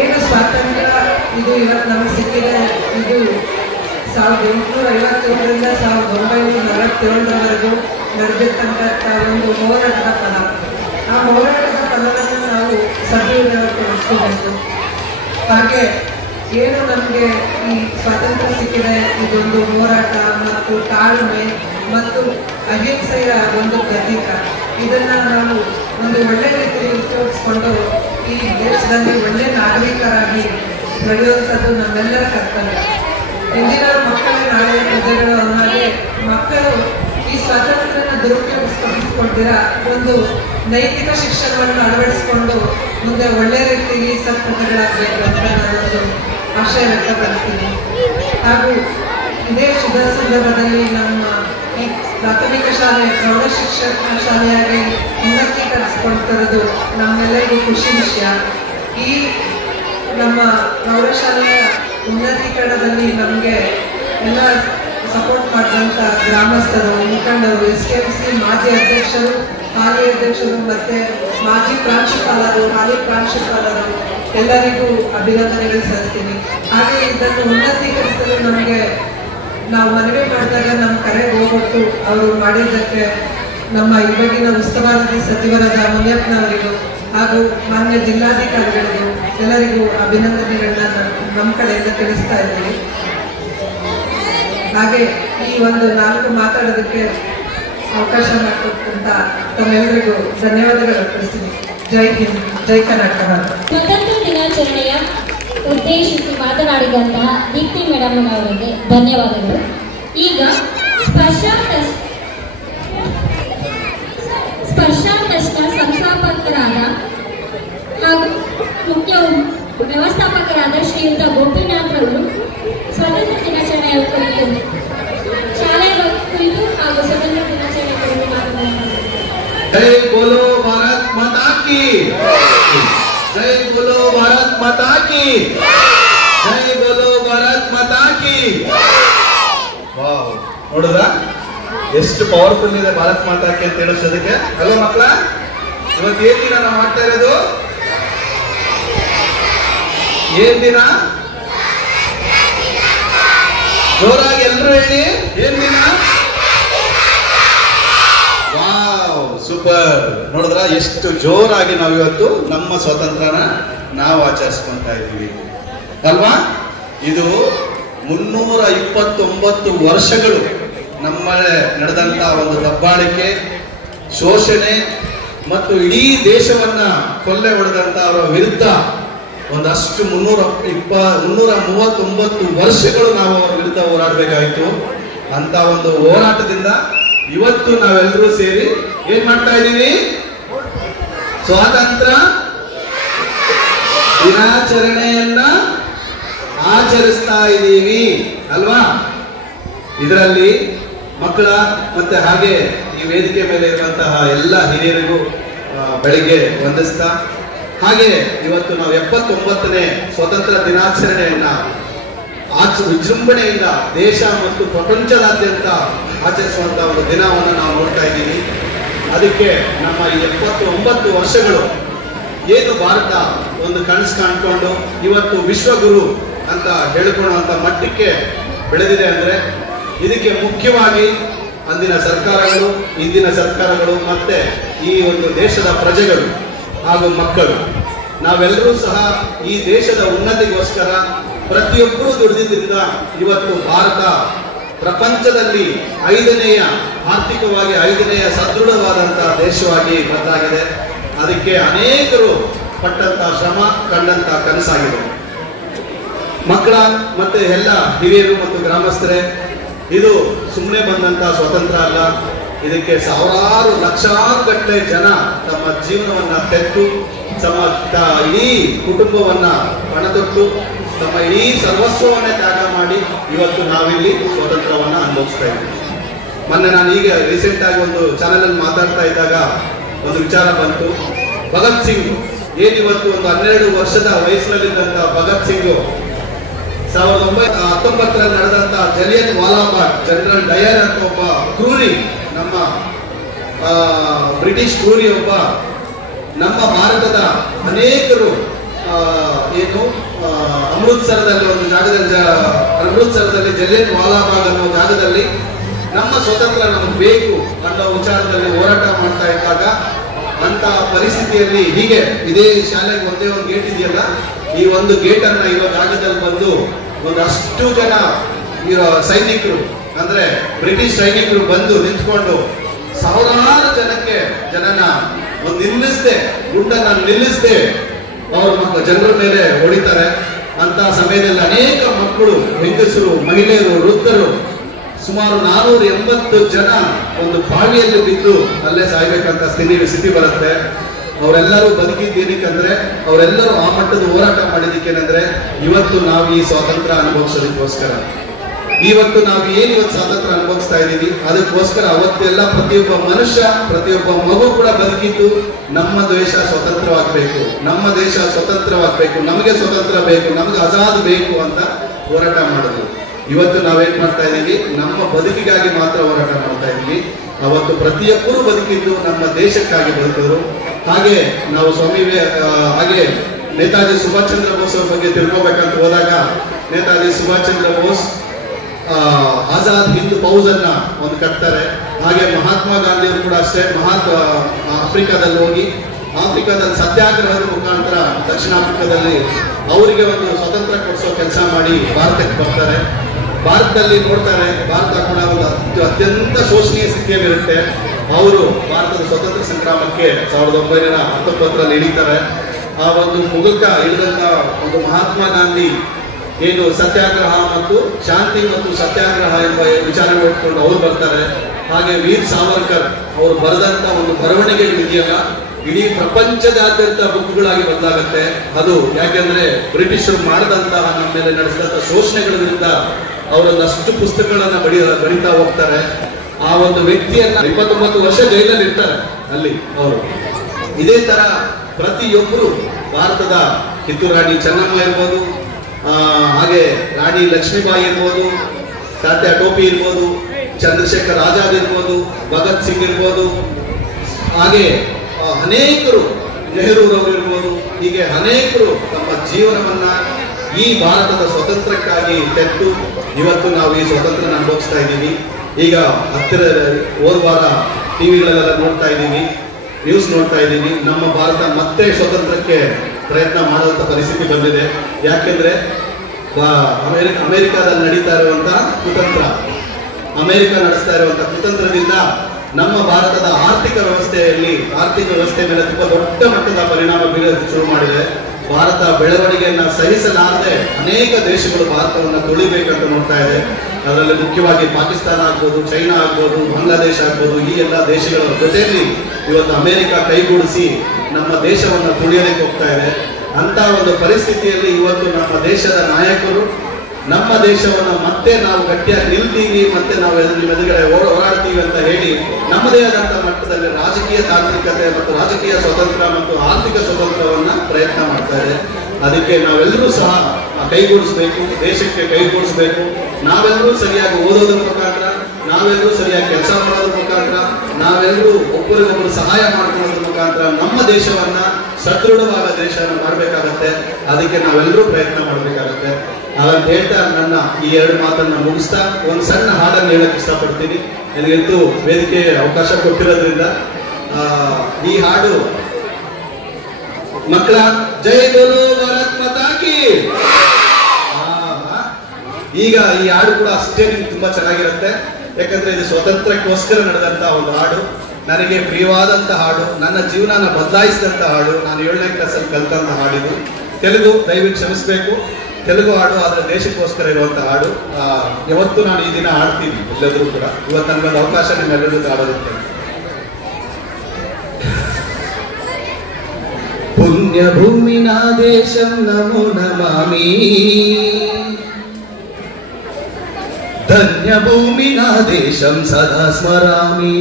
ಏನು ಸ್ವಾತಂತ್ರ್ಯ ಇದು ಇವತ್ತು ನಮಗೆ ಸಿಕ್ಕಿದೆ, ಇದು 1857ರಿಂದ 1947ರವರೆಗೂ ನಡೆದಿರ್ತಕ್ಕಂಥ ಒಂದು ಹೋರಾಟದ ಫಲ. ಆ ಹೋರಾಟದ ಫಲವನ್ನು ನಾವು ಸದ್ವಿನಿಯೋಗಪಡಿಸ್ಕೋಬೇಕು. ಹಾಗೆ ಏನು ನಮಗೆ ಈ ಸ್ವಾತಂತ್ರ್ಯ ಸಿಕ್ಕಿದೆ, ಇದೊಂದು ಹೋರಾಟ ಮತ್ತು ತಾಳ್ಮೆ ಮತ್ತು ಅಹಿಂಸೆಯ ಒಂದು ಪ್ರತೀಕ. ಇದನ್ನು ನಾವು ಒಂದು ಒಳ್ಳೆ ರೀತಿಯಲ್ಲಿ ಉಪಯೋಗಿಸ್ಕೊಂಡು ಈ ದೇಶದಲ್ಲಿ ಒಳ್ಳೆ ನಾಗರಿಕರಾಗಿ ಬೆಳೆಯುವಂಥದ್ದು ನಮ್ಮೆಲ್ಲರ ಕರ್ತವ್ಯ. ಇಂದಿನ ಮಕ್ಕಳೇ ನಾಳೆಯ ಪ್ರಜೆಗಳು ಅನ್ನೋದೇ ಮಕ್ಕಳು ಈ ಸ್ವಾತಂತ್ರ್ಯನ ದುರುಪಯೋಗಿಸ್ಕೊಳ್ತೀರಾ ಒಂದು ನೈತಿಕ ಶಿಕ್ಷಣವನ್ನು ಅಳವಡಿಸಿಕೊಂಡು ಮುಂದೆ ಒಳ್ಳೆ ರೀತಿಯಲ್ಲಿ ಸತ್ಪ್ರಜೆಗಳಾಗಬೇಕು ಅಂತ ನಾನೊಂದು ಆಶಯ ವ್ಯಕ್ತಪಡಿಸ್ತೀನಿ. ಹಾಗೂ ಇದೇ ಶುಭ ಸಂದರ್ಭದಲ್ಲಿ ನಮ್ಮ ಈ ಪ್ರಾಥಮಿಕ ಶಾಲೆ ಪ್ರೌಢ ಶಿಕ್ಷಣ ಶಾಲೆಯಾಗಿ ಉನ್ನತೀಕರಿಸಿಕೊಳ್ತಿರೋದು ನಮ್ಮೆಲ್ಲರಿಗೂ ಖುಷಿ ವಿಷಯ. ಈ ನಮ್ಮ ಪ್ರೌಢಶಾಲೆಯ ಉನ್ನತೀಕರಣದಲ್ಲಿ ನಮಗೆ ಎಲ್ಲ ಸಪೋರ್ಟ್ ಮಾಡಿದಂಥ ಗ್ರಾಮಸ್ಥರು, ಮುಖಂಡರು, SKMC ಮಾಜಿ ಅಧ್ಯಕ್ಷರು, ಹಾಲಿ ಅಧ್ಯಕ್ಷರು ಮತ್ತು ಮಾಜಿ ಪ್ರಾಂಶುಪಾಲರು, ಹಾಲಿ ಪ್ರಾಂಶುಪಾಲರು ಎಲ್ಲರಿಗೂ ಅಭಿನಂದನೆಗಳು ಸಲ್ಲಿಸ್ತೀನಿ. ಹಾಗೆ ಇದನ್ನು ಉನ್ನತೀಕರಿಸಲು ನಾವು ಮನವಿ ಮಾಡಿದಾಗ ನಮ್ಮ ಕರೆಗೆ ಹೋಗ್ಬಿಟ್ಟು ಅವರು ಮಾಡಿದ್ದಕ್ಕೆ ನಮ್ಮ ಇವಾಗಿನ ಉಸ್ತುವಾರಿ ಸಚಿವರಾದ ಮುನಿಯಪ್ಪನವರಿಗೂ ಹಾಗೂ ಮಾನ್ಯ ಜಿಲ್ಲಾಧಿಕಾರಿಗಳಿಗೂ ಎಲ್ಲರಿಗೂ ಅಭಿನಂದನೆಗಳನ್ನ ನಮ್ಮ ಕಡೆಯಿಂದ ತಿಳಿಸ್ತಾ ಇದ್ದೀವಿ. ಹಾಗೆ ಈ ಒಂದು 4 ಮಾತಾಡೋದಕ್ಕೆ ಅವಕಾಶ ಮಾಡಿಕೊಟ್ಟಂತ ತಮ್ಮೆಲ್ಲರಿಗೂ ಧನ್ಯವಾದಗಳು ಅರ್ಪಿಸ್ತೀನಿ. ಜೈ ಹಿಂದ್, ಜೈ ಕರ್ನಾಟಕ. ಸ್ವತಂತ್ರ ದಿನಾಚರಣೆಯ ಉದ್ದೇಶಿಸಿ ಮಾತನಾಡಿದಂತಹ ದೀಪ್ತಿ ಮೇಡಮ್ ಅವರಿಗೆ ಧನ್ಯವಾದಗಳು. ಈಗ ಸ್ಪರ್ಶಾ ಟ್ರಸ್ಟ್ನ ಸಂಸ್ಥಾಪಕರಾದ ಹಾಗೂ ಮುಖ್ಯ ವ್ಯವಸ್ಥಾಪಕರಾದ ಶ್ರೀಯುತ ಗೋಪಿನಾಥ್ ಅವರು ಸ್ವಾತಂತ್ರ್ಯ ದಿನಾಚರಣೆಯ ಕುರಿತು ಶಾಲೆಯ ಕುರಿತು ಹಾಗೂ ಸ್ವತಂತ್ರ ದಿನಾಚರಣೆ जय बोलो भारत माता की, जय बोलो भारत माता की, जय बोलो भारत माता की. ವಾವ್, ನೋಡಿದ್ರ ಎಷ್ಟು ಪವರ್ಫುಲ್ ಇದೆ ಭಾರತ್ ಮಾತಾ ಕಿ ಅಂತ ಹೇಳಿಸೋದಕ್ಕೆ ಅಲ್ವಾ ಮಕ್ಕಳ? ಇವತ್ತು ಏನ್ ದಿನ ನಾವು ಮಾಡ್ತಾ ಇರೋದು? ಏನ್ ದಿನ? ಜೋರಾಗಿ ಎಲ್ರು ಹೇಳಿ, ಏನ್ ದಿನ? Wow, super. ನೋಡಿದ್ರ ಎಷ್ಟು ಜೋರಾಗಿ ನಾವು ಇವತ್ತು ನಮ್ಮ ಸ್ವಾತಂತ್ರ್ಯನ ನಾವು ಆಚರಿಸ್ಕೊಂತ ಇದ್ದೀವಿ ಅಲ್ವಾ? ಇದು 329 ವರ್ಷಗಳು ನಮ್ಮಲ್ಲಿ ನಡೆದಂತ ಒಂದು ದಬ್ಬಾಳಿಕೆ, ಶೋಷಣೆ ಮತ್ತು ಇಡೀ ದೇಶವನ್ನ ಕೊಲ್ಲೆ ಹೊಡೆದಂತ ಅವರ ವಿರುದ್ಧ ಒಂದಷ್ಟು 339 ವರ್ಷಗಳು ನಾವು ಅವರ ವಿರುದ್ಧ ಹೋರಾಡಬೇಕಾಯಿತು. ಅಂತ ಒಂದು ಹೋರಾಟದಿಂದ ಇವತ್ತು ನಾವೆಲ್ಲರೂ ಸೇರಿ ಏನ್ ಮಾಡ್ತಾ ಇದ್ದೀವಿ? ಸ್ವಾತಂತ್ರ್ಯ ದಿನಾಚರಣೆಯನ್ನ ಆಚರಿಸ್ತಾ ಇದ್ದೀವಿ ಅಲ್ವಾ? ಇದರಲ್ಲಿ ಮಕ್ಕಳ ಮತ್ತೆ ಹಾಗೆ ಈ ವೇದಿಕೆ ಮೇಲೆ ಇರುವಂತಹ ಎಲ್ಲ ಹಿರಿಯರಿಗೂ ಬೆಳಿಗ್ಗೆ ವಂದಿಸ್ತಾ, ಹಾಗೆ ಇವತ್ತು ನಾವು 79ನೇ ಸ್ವಾತಂತ್ರ್ಯ ದಿನಾಚರಣೆಯನ್ನ ವಿಜೃಂಭಣೆಯಿಂದ ದೇಶ ಮತ್ತು ಪ್ರಪಂಚದಾದ್ಯಂತ ಆಚರಿಸುವಂತಹ ಒಂದು ದಿನವನ್ನು ನಾವು ನೋಡ್ತಾ ಇದ್ದೀವಿ. ಅದಕ್ಕೆ ನಮ್ಮ ಈ 79 ವರ್ಷಗಳು ಏನು ಭಾರತ ಒಂದು ಕನಸು ಕಾಣ್ಕೊಂಡು ಇವತ್ತು ವಿಶ್ವಗುರು ಅಂತ ಹೇಳಿಕೊಳ್ಳುವಂತ ಮಟ್ಟಕ್ಕೆ ಬೆಳೆದಿದೆ ಅಂದ್ರೆ ಇದಕ್ಕೆ ಮುಖ್ಯವಾಗಿ ಅಂದಿನ ಸರ್ಕಾರಗಳು, ಇಂದಿನ ಸರ್ಕಾರಗಳು ಮತ್ತೆ ಈ ಒಂದು ದೇಶದ ಪ್ರಜೆಗಳು ಹಾಗೂ ಮಕ್ಕಳು ನಾವೆಲ್ಲರೂ ಸಹ ಈ ದೇಶದ ಉನ್ನತಿಗೋಸ್ಕರ ಪ್ರತಿಯೊಬ್ಬರು ದುಡಿದಿದ್ದರಿಂದ ಇವತ್ತು ಭಾರತ ಪ್ರಪಂಚದಲ್ಲಿ ಆರ್ಥಿಕವಾಗಿ 5ನೇಯ ಸದೃಢವಾದಂತಹ ದೇಶವಾಗಿ ಬದಲಾಗಿದೆ. ಅದಕ್ಕೆ ಅನೇಕರು ಪಟ್ಟಂತ ಶ್ರಮ, ಕಂಡಂತ ಕನಸಾಗಿದೆ. ಮಕ್ಕಳ ಮತ್ತೆ ಎಲ್ಲ ಹಿರಿಯರು ಮತ್ತು ಗ್ರಾಮಸ್ಥರೇ, ಇದು ಸುಮ್ಮನೆ ಬಂದಂತ ಸ್ವಾತಂತ್ರ್ಯ ಅಲ್ಲ. ಇದಕ್ಕೆ ಸಾವಿರಾರು ಲಕ್ಷಾರು ಗಟ್ಟಲೆ ಜನ ತಮ್ಮ ಜೀವನವನ್ನ ತೆತ್ತು, ತಮ್ಮ ಇಡೀ ಕುಟುಂಬವನ್ನ ಪಣತೊಟ್ಟು, ತಮ್ಮ ಇಡೀ ಸರ್ವಸ್ವವನ್ನೇ ತ್ಯಾಗ ಮಾಡಿ ಇವತ್ತು ನಾವಿಲ್ಲಿ ಸ್ವಾತಂತ್ರ್ಯವನ್ನ ಅನುಭವಿಸ್ತಾ ಇದ್ದೀವಿ. ಮೊನ್ನೆ ನಾನು ಈಗ ರೀಸೆಂಟ್ ಆಗಿ ಒಂದು ಚಾನೆಲ್ ಅಲ್ಲಿ ಮಾತಾಡ್ತಾ ಇದ್ದಾಗ ಒಂದು ವಿಚಾರ ಬಂತು. ಭಗತ್ ಸಿಂಗ್ ಏನಿವತ್ತು ಒಂದು 12 ವರ್ಷದ ವಯಸ್ಸಿನಲ್ಲಿದ್ದಂತ ಭಗತ್ ಸಿಂಗ್ 1919ರಲ್ಲಿ ನಡೆದಂತ ಜಲಿಯನ್ ವಾಲಾಬಾಗ್ ಜನರಲ್ ಡಯರ್ ಅಂತ ಒಬ್ಬ ಕ್ರೂರಿ, ನಮ್ಮ ಬ್ರಿಟಿಷ್ ಕ್ರೂರಿ ಒಬ್ಬ ನಮ್ಮ ಭಾರತದ ಅನೇಕರು ಏನು ಅಮೃತ್ಸರದಲ್ಲಿ ಒಂದು ಜಾಗದಲ್ಲಿ ಅಮೃತ್ಸರದಲ್ಲಿ ಜಲಿಯನ್ ವಾಲಾಬಾಗ್ ಅನ್ನೋ ಜಾಗದಲ್ಲಿ ನಮ್ಮ ಸ್ವತಂತ್ರ ನಮಗೆ ಬೇಕು ಅನ್ನೋ ವಿಚಾರದಲ್ಲಿ ಹೋರಾಟ ಮಾಡ್ತಾ ಇದ್ದಾಗ ಅಂತ ಪರಿಸ್ಥಿತಿಯಲ್ಲಿ ಹೀಗೆ ಇದೇ ಶಾಲೆಗೆ ಒಂದೇ ಒಂದು ಗೇಟ್ ಇದೆಯಲ್ಲ, ಈ ಒಂದು ಗೇಟ್ ಅನ್ನ ಇರೋ ಜಾಗದಲ್ಲಿ ಬಂದು ಒಂದಷ್ಟು ಜನ ಇರೋ ಸೈನಿಕರು ಅಂದ್ರೆ ಬ್ರಿಟಿಷ್ ಸೈನಿಕರು ಬಂದು ನಿಂತ್ಕೊಂಡು ಸಾವಿರಾರು ಜನನ ಒಂದು ನಿಲ್ಲಿಸದೆ, ಗುಂಡನ್ನ ನಿಲ್ಲಿಸದೆ ಅವ್ರ ಜನರ ಮೇಲೆ ಹೊಡಿತಾರೆ. ಅಂತ ಸಮಯದಲ್ಲಿ ಅನೇಕ ಮಕ್ಕಳು, ಹೆಂಗಸರು, ಮಹಿಳೆಯರು, ವೃದ್ಧರು ಸುಮಾರು 480 ಜನ ಒಂದು ಬಾವಿಯಲ್ಲಿ ಬಿದ್ದು ಅಲ್ಲೇ ಸಾಯ್ಬೇಕಂತ ಸ್ಥಿತಿ ಬರುತ್ತೆ. ಅವರೆಲ್ಲರೂ ಬದುಕಿದ್ದೇನಕ್ಕಂದ್ರೆ ಅವರೆಲ್ಲರೂ ಆ ಮಟ್ಟದ ಹೋರಾಟ ಮಾಡಿದ್ದಕ್ಕೇನಂದ್ರೆ ಇವತ್ತು ನಾವು ಈ ಸ್ವಾತಂತ್ರ್ಯ ಅನುಭವಿಸೋದಕ್ಕೋಸ್ಕರ, ಇವತ್ತು ನಾವು ಇವತ್ತು ಸ್ವಾತಂತ್ರ್ಯ ಅನುಭವಿಸ್ತಾ ಇದ್ದೀವಿ ಅದಕ್ಕೋಸ್ಕರ ಅವತ್ತೆಲ್ಲ ಪ್ರತಿಯೊಬ್ಬ ಮನುಷ್ಯ, ಪ್ರತಿಯೊಬ್ಬ ಮಗು ಕೂಡ ಬದುಕಿದ್ದು ನಮ್ಮ ದೇಶ ಸ್ವತಂತ್ರವಾಗಬೇಕು, ನಮ್ಮ ದೇಶ ಸ್ವತಂತ್ರವಾಗಬೇಕು, ನಮಗೆ ಸ್ವತಂತ್ರ ಬೇಕು, ನಮಗೆ ಆಜಾದ್ ಬೇಕು ಅಂತ ಹೋರಾಟ ಮಾಡಿದ್ರು. ಇವತ್ತು ನಾವೇನ್ ಮಾಡ್ತಾ ಇದ್ದೀವಿ? ನಮ್ಮ ಬದುಕಿಗಾಗಿ ಮಾತ್ರ ಹೋರಾಟ ಮಾಡ್ತಾ ಇದ್ದೀವಿ. ಅವತ್ತು ಪ್ರತಿಯೊಬ್ಬರು ಬದುಕಿದ್ದು ನಮ್ಮ ದೇಶಕ್ಕಾಗಿ ಬದುಕಿದ್ರು. ಹಾಗೆ ನಾವು ಹಾಗೆ ನೇತಾಜಿ ಸುಭಾಷ್ ಚಂದ್ರ ಬೋಸ್ ಅವ್ರ ಬಗ್ಗೆ ತಿಳ್ಕೊಬೇಕಂತ ಹೋದಾಗ ನೇತಾಜಿ ಸುಭಾಷ್ ಚಂದ್ರ ಬೋಸ್ ಆಜಾದ್ ಹಿಂದ್ ಫೌಜ್ ಅನ್ನ ಒಂದು ಕಟ್ತಾರೆ. ಹಾಗೆ ಮಹಾತ್ಮ ಗಾಂಧಿ ಅವರು ಕೂಡ ಅಷ್ಟೇ ಆಫ್ರಿಕಾದಲ್ಲಿ ಹೋಗಿ ಆಫ್ರಿಕಾದಲ್ಲಿ ಸತ್ಯಾಗ್ರಹದ ಮುಖಾಂತರ ದಕ್ಷಿಣ ಆಫ್ರಿಕಾದಲ್ಲಿ ಅವರಿಗೆ ಒಂದು ಸ್ವತಂತ್ರ ಕೊಡಿಸೋ ಕೆಲಸ ಮಾಡಿ ಭಾರತಕ್ಕೆ ಬರ್ತಾರೆ. ಭಾರತದಲ್ಲಿ ನೋಡ್ತಾರೆ, ಭಾರತ ಕೂಡ ಒಂದು ಅತ್ಯಂತ ಶೋಷಣೀಯ ಸ್ಥಿತಿಯಲ್ಲಿರುತ್ತೆ. ಅವರು ಭಾರತದ ಸ್ವತಂತ್ರ ಸಂಗ್ರಾಮಕ್ಕೆ 1919ರಲ್ಲಿ ಇಳಿತಾರೆ. ಆ ಒಂದು ಮುಗುಕ ಇಳಿದಂತ ಒಂದು ಮಹಾತ್ಮ ಗಾಂಧಿ ಏನು ಸತ್ಯಾಗ್ರಹ ಮತ್ತು ಶಾಂತಿ ಮತ್ತು ಸತ್ಯಾಗ್ರಹ ಎಂಬ ವಿಚಾರ ಇಟ್ಕೊಂಡು ಅವ್ರು ಬರ್ತಾರೆ. ಹಾಗೆ ವೀರ್ ಸಾವರ್ಕರ್ ಅವರು ಬರೆದಂತ ಒಂದು ಬರವಣಿಗೆಗಳಿದೆಯಲ್ಲ, ಇಡೀ ಪ್ರಪಂಚದಾದ್ಯಂತ ಬುಕ್ಗಳಾಗಿ ಬದಲಾಗುತ್ತೆ. ಅದು ಯಾಕೆಂದ್ರೆ ಬ್ರಿಟಿಷರು ಮಾಡಿದಂತಹ ನಮ್ಮ ಮೇಲೆ ನಡೆಸಿದಂತ ಶೋಷಣೆಗಳ ವಿರುದ್ಧ ಅವರೊಂದಷ್ಟು ಪುಸ್ತಕಗಳನ್ನ ಬರೀತಾ ಹೋಗ್ತಾರೆ. ಆ ಒಂದು ವ್ಯಕ್ತಿಯನ್ನ 29 ವರ್ಷ ಜೈಲಲ್ಲಿ ಇರ್ತಾರೆ ಅಲ್ಲಿ ಅವರು. ಇದೇ ತರ ಪ್ರತಿಯೊಬ್ಬರು ಭಾರತದ ಕಿತ್ತೂರು ರಾಣಿ ಚೆನ್ನಮ್ಮ ಇರ್ಬೋದು, ಹಾಗೆ ರಾಣಿ ಲಕ್ಷ್ಮೀಬಾಯಿ ಇರ್ಬೋದು, ತಾತ್ಯಾ ಟೋಪಿ ಇರ್ಬೋದು, ಚಂದ್ರಶೇಖರ್ ಆಜಾದ್ ಇರ್ಬೋದು, ಭಗತ್ ಸಿಂಗ್ ಇರ್ಬೋದು, ಹಾಗೆ ಅನೇಕರು, ನೆಹರೂರವರು ಇರ್ಬೋದು, ಹೀಗೆ ಅನೇಕರು ತಮ್ಮ ಜೀವನವನ್ನ ಈ ಭಾರತದ ಸ್ವತಂತ್ರಕ್ಕಾಗಿ ತೆತ್ತು ಇವತ್ತು ನಾವು ಈ ಸ್ವಾತಂತ್ರ್ಯ ಅನುಭವಿಸ್ತಾ ಇದ್ದೀವಿ. ಈಗ ಹತ್ತಿರ ವಾರ ಟಿವಿಗಳಲ್ಲೆಲ್ಲ ನೋಡ್ತಾ ಇದ್ದೀವಿ, ನ್ಯೂಸ್ ನೋಡ್ತಾ ಇದ್ದೀವಿ. ನಮ್ಮ ಭಾರತ ಮತ್ತೆ ಸ್ವತಂತ್ರಕ್ಕೆ ಪ್ರಯತ್ನ ಮಾಡುವಂತ ಪರಿಸ್ಥಿತಿ ಬಂದಿದೆ. ಯಾಕೆಂದ್ರೆ ಅಮೆರಿಕಾದಲ್ಲಿ ನಡೀತಾ ಇರುವಂತಹ ಕುತಂತ್ರ, ಅಮೆರಿಕ ನಡೆಸ್ತಾ ಇರುವಂತಹ ಕುತಂತ್ರದಿಂದ ನಮ್ಮ ಭಾರತದ ಆರ್ಥಿಕ ವ್ಯವಸ್ಥೆ ಮೇಲೆ ತುಂಬಾ ದೊಡ್ಡ ಮಟ್ಟದ ಪರಿಣಾಮ ಬೀರೋದು ಶುರು ಮಾಡಿದೆ. ಭಾರತ ಬೆಳವಣಿಗೆಯನ್ನ ಸಹಿಸಲಾರದೆ ಅನೇಕ ದೇಶಗಳು ಭಾರತವನ್ನು ತುಳಿಬೇಕಂತ ನೋಡ್ತಾ ಇದೆ. ಅದರಲ್ಲಿ ಮುಖ್ಯವಾಗಿ ಪಾಕಿಸ್ತಾನ ಆಗ್ಬೋದು, ಚೈನಾ ಆಗ್ಬೋದು, ಬಾಂಗ್ಲಾದೇಶ ಆಗ್ಬೋದು, ಈ ಎಲ್ಲ ದೇಶಗಳ ಜೊತೆಯಲ್ಲಿ ಇವತ್ತು ಅಮೆರಿಕ ಕೈಗೂಡಿಸಿ ನಮ್ಮ ದೇಶವನ್ನು ತುಳಿಯಲಿಕ್ಕೆ ಹೋಗ್ತಾ ಇದೆ. ಅಂತ ಒಂದು ಪರಿಸ್ಥಿತಿಯಲ್ಲಿ ಇವತ್ತು ನಮ್ಮ ದೇಶದ ನಾಯಕರು ನಮ್ಮ ದೇಶವನ್ನು ಮತ್ತೆ ನಾವು ಗಟ್ಟಿಯಾಗಿ ನಿಲ್ತೀವಿ, ಮತ್ತೆ ನಾವು ಎದುರುಗಡೆ ಹೋರಾಡ್ತೀವಿ ಅಂತ ಹೇಳಿ ನಮ್ಮದೇ ಆದಂತಹ ಮಟ್ಟದಲ್ಲಿ ರಾಜಕೀಯ ತಾಂತ್ರಿಕತೆ ಮತ್ತು ರಾಜಕೀಯ ಸ್ವತಂತ್ರ ಮತ್ತು ಆರ್ಥಿಕ ಸ್ವತಂತ್ರವನ್ನ ಪ್ರಯತ್ನ ಮಾಡ್ತಾ ಇದೆ. ಅದಕ್ಕೆ ನಾವೆಲ್ಲರೂ ಸಹ ಕೈಗೂಡಿಸ್ಬೇಕು, ದೇಶಕ್ಕೆ ಕೈಗೂಡಿಸ್ಬೇಕು. ನಾವೆಲ್ಲರೂ ಸರಿಯಾಗಿ ಓದೋದ್ರ ಮುಖಾಂತರ, ನಾವೆಲ್ಲರೂ ಸರಿಯಾಗಿ ಕೆಲಸ ಮಾಡೋದ್ರ ಮುಖಾಂತರ, ನಾವೆಲ್ಲರೂ ಒಬ್ಬರಿಗೊಬ್ಬರು ಸಹಾಯ ಮಾಡ್ಕೊಳ್ಳೋದ್ರ ಮುಖಾಂತರ ನಮ್ಮ ದೇಶವನ್ನ ಸದೃಢವಾದ ದೇಶವನ್ನು ಮಾಡಬೇಕಾಗತ್ತೆ. ಅದಕ್ಕೆ ನಾವೆಲ್ಲರೂ ಪ್ರಯತ್ನ ಮಾಡಬೇಕಾಗತ್ತೆ. ಹಾಗಂತ ಹೇಳ್ತಾ ನನ್ನ ಈ 2 ಮಾತನ್ನ ಮುಗಿಸ್ತಾ ಒಂದು ಸಣ್ಣ ಹಾಡನ್ನು ಹೇಳಕ್ ಇಷ್ಟಪಡ್ತೀನಿ. ನನಗಂತೂ ವೇದಿಕೆ ಅವಕಾಶ ಕೊಟ್ಟಿರೋದ್ರಿಂದ ಈ ಹಾಡು ಮಕ್ಕಳ ಜೈ ಬೋಲೋ ಭಾರತ್ ಮಾತಾ ಕಿ. ಈಗ ಈ ಹಾಡು ಕೂಡ ಅಷ್ಟೇ ನಿಮ್ಗೆ ತುಂಬಾ ಚೆನ್ನಾಗಿರುತ್ತೆ. ಯಾಕಂದ್ರೆ ಇದು ಸ್ವತಂತ್ರಕ್ಕೋಸ್ಕರ ನಡೆದಂತ ಒಂದು ಹಾಡು, ನನಗೆ ಪ್ರಿಯವಾದಂತ ಹಾಡು, ನನ್ನ ಜೀವನನ ಬದಲಾಯಿಸಿದಂತ ಹಾಡು. ನಾನು 7ನೇ ಕ್ಲಾಸಲ್ಲಿ ಕಲ್ತಂತ ಹಾಡಿದು. ತೆಲುಗು ದಯವಿಟ್ಟು ಕ್ಷಮಿಸಬೇಕು, ತೆಲುಗು ಹಾಡು, ಆದ್ರೆ ದೇಶಕ್ಕೋಸ್ಕರ ಇರುವಂತ ಹಾಡು. ಯಾವತ್ತು ನಾನು ಈ ದಿನ ಹಾಡ್ತೀನಿ ಎಲ್ಲರೂ ಕೂಡ. ಇವತ್ತು ನನಗೊಂದು ಅವಕಾಶ ನಿಮ್ಮೆಲ್ಲರೂ ಜೊತೆ ಹಾಡೋದಕ್ಕೆ. ಪುಣ್ಯ ಭೂಮಿ ನಾ ದೇಶಂ ನಮೋ ನಮಾಮಿ, ಧನ್ಯ ಭೂಮಿ ನಾ ದೇಶಂ ಸದಾ ಸ್ಮರಾಮಿ.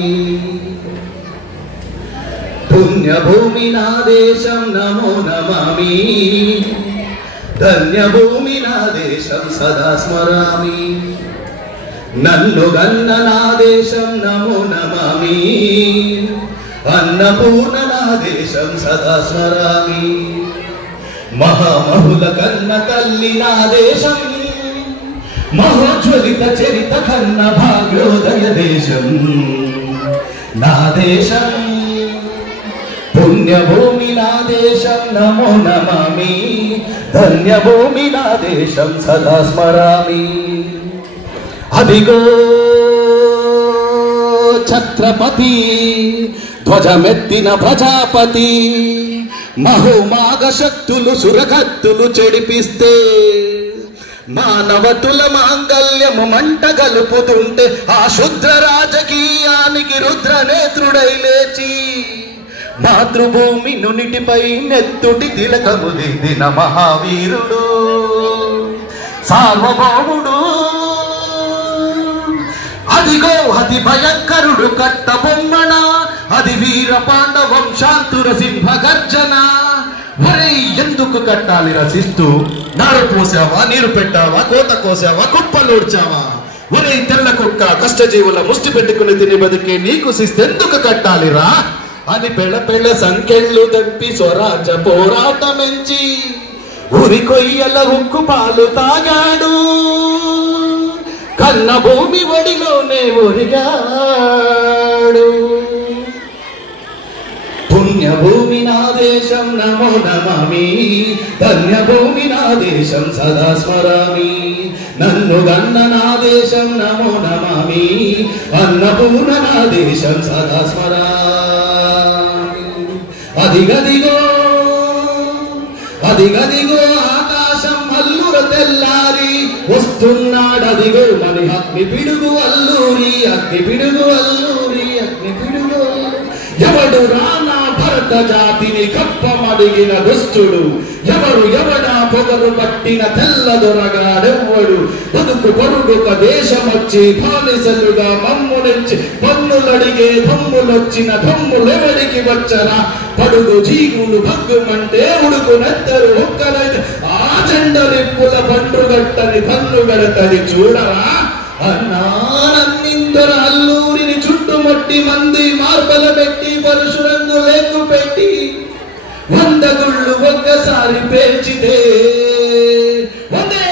ಪುಣ್ಯ ಭೂಮಿ ನಾ ದೇಶಂ ನಮೋ ನಮಾಮಿ, ಧನ್ಯ ಭೂಮಿ ನಾ ದೇಶಂ ಸದಾ ಸ್ಮರಾಮಿ. ನನ್ನು ಗನ್ನ ನಾ ದೇಶಂ ನಮೋ ನಮಾಮಿ, ಅನ್ನಪೂರ್ಣ ನಾ ದೇಶಂ ಸದಾ ಸ್ಮರಾಮಿ. ಮಹಾಮಹುಲ ಕನ್ನ ತಲ್ಲಿ ನಾ ದೇಶಂ, ಮಹೋಜ್ವಲಿತ ಚರಿತ ಕನ್ನ ಭಾಗ್ಯೋದಯ ದೇಶಂ ನಾ ದೇಶಂ. ಪುಣ್ಯ ಭೂಮಿ ನಾ ದೇಶಂ ನಮೋ ನಮಾಮಿ, ಧನ್ಯ ಭೂಮಿ ನಾ ದೇಶಂ ಸದಾ ಸ್ಮರಾಮಿ. ಅದಿಗೋ ಛತ್ರಪತಿ ధ్వజమెత్తిన ప్రజాపతి, మహోమాగ శక్తులు సురగత్తులు చెడిపిస్తే మానవతుల మాంగల్యము మంట గలుపుతుంటే ఆ శుద్ర రాజకీయానికి రుద్ర నేత్రుడై లేచి మాతృభూమి నునిటిపై నెత్తుటి తిలకము దిద్దిన మహావీరుడు సార్వభౌముడు. అదిగో అతి భయంకరుడు కట్ట బొమ్మన, అది వీర పాండవం శాంతుర సింహ గర్జన. ఒరే ఎందుకు కట్టాలి రసిస్తూ, నారు పోసావా, నీరు పెట్టావా, కోత కోసావా, కుప్పలూడ్చావా? ఒరే తెల్ల కుక్క, కష్టజీవుల ముష్టి పెట్టుకుని తిని బతికే నీకు శిస్తెందుకు కట్టాలిరా అని పెళ్ళ పెళ్ళ సంకెళ్ళు దంపి స్వరాజ పోరాటమెంచి ఉరి కొయ్యల ఉక్కు పాలు తాగాడు. కన్న భూమి ఒడిలోనే ఒరిగాడు. పుణ్య భూమి నా దేశం నమో నమామి, ధన్య భూమి నా దేశం సదా స్మరామి. నన్ను గన్న నా దేశం నమో నమామి, అన్నపూర్ణ నా దేశం సదా స్మరామి. అదిగదిగో అదిగదిగో ఆకాశం అల్లుర తెల్లారి వస్తున్నాడదిగో మని అగ్ని పిడుగు అల్లూరి, అగ్ని పిడుగు అల్లూరి, అగ్ని పిడుగు. ఎవడు రానా భరత జాతిని కప్పమా నాడిగిన దుష్టుడు ఎవరు ఎవడ పొగరు పట్టిన తెల్లదొరగాడెవ్వడు బతుకు పొరుగుక దేశమొచ్చి బానిసలుగా మమ్మునిచ్చి పన్నులడిగే దమ్ములొచ్చిన దమ్ములెవడికి వచ్చరా పడుగు జీగులు భగ్గుమంటే ఉడుకు నెత్తరు ఒక్కరైతే ఆ చెండలిప్పుల పండుగట్టని పన్ను గడతది చూడరా అన్నానందర అల్లూరిని చుట్టుముట్టి మంది మార్బల పెట్టి పరశురంగు లేకు పెట్టి 100 గుళ్ళు ఒక్కసారి పేర్చితే వందే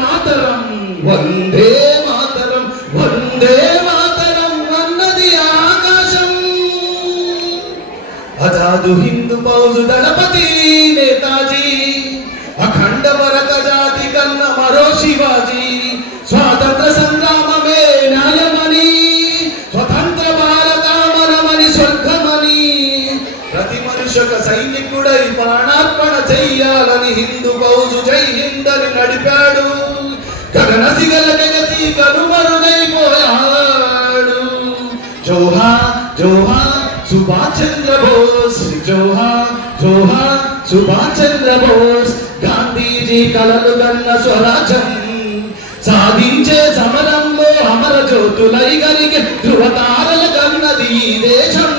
మాతరం వందే మాతరం వందే మాతరం అన్నది ఆకాశం అజాదు హిందూ ఫౌజు దళపతి నేతాజీ అఖండ వరక జాతి కన్న మరో శివాజీ స్వాతంత్ర సంగ్రామమే న్యాయమని స్వతంత్ర భారతామనమని స్వర్గమని ప్రతి మనుషుక సైనికుడై ప్రాణార్పణ చెయ్యాలని హిందూ ఫౌజు జై హింద్ అని నడిపాడు గగన సిగల గగతి కనుమరుగైపోయాడు జోహార్ జోహార్ సుభాష్ చంద్ర బోస్ జోహార్ జోహార్ సుభాష్ చంద్ర బోస్ గాంధీజీ కలలు గన్న స్వరాజ్యం సాధించే సమరంలో అమర జ్యోతులై గలిగే ధృవతారల గన్నది ఈ దేశం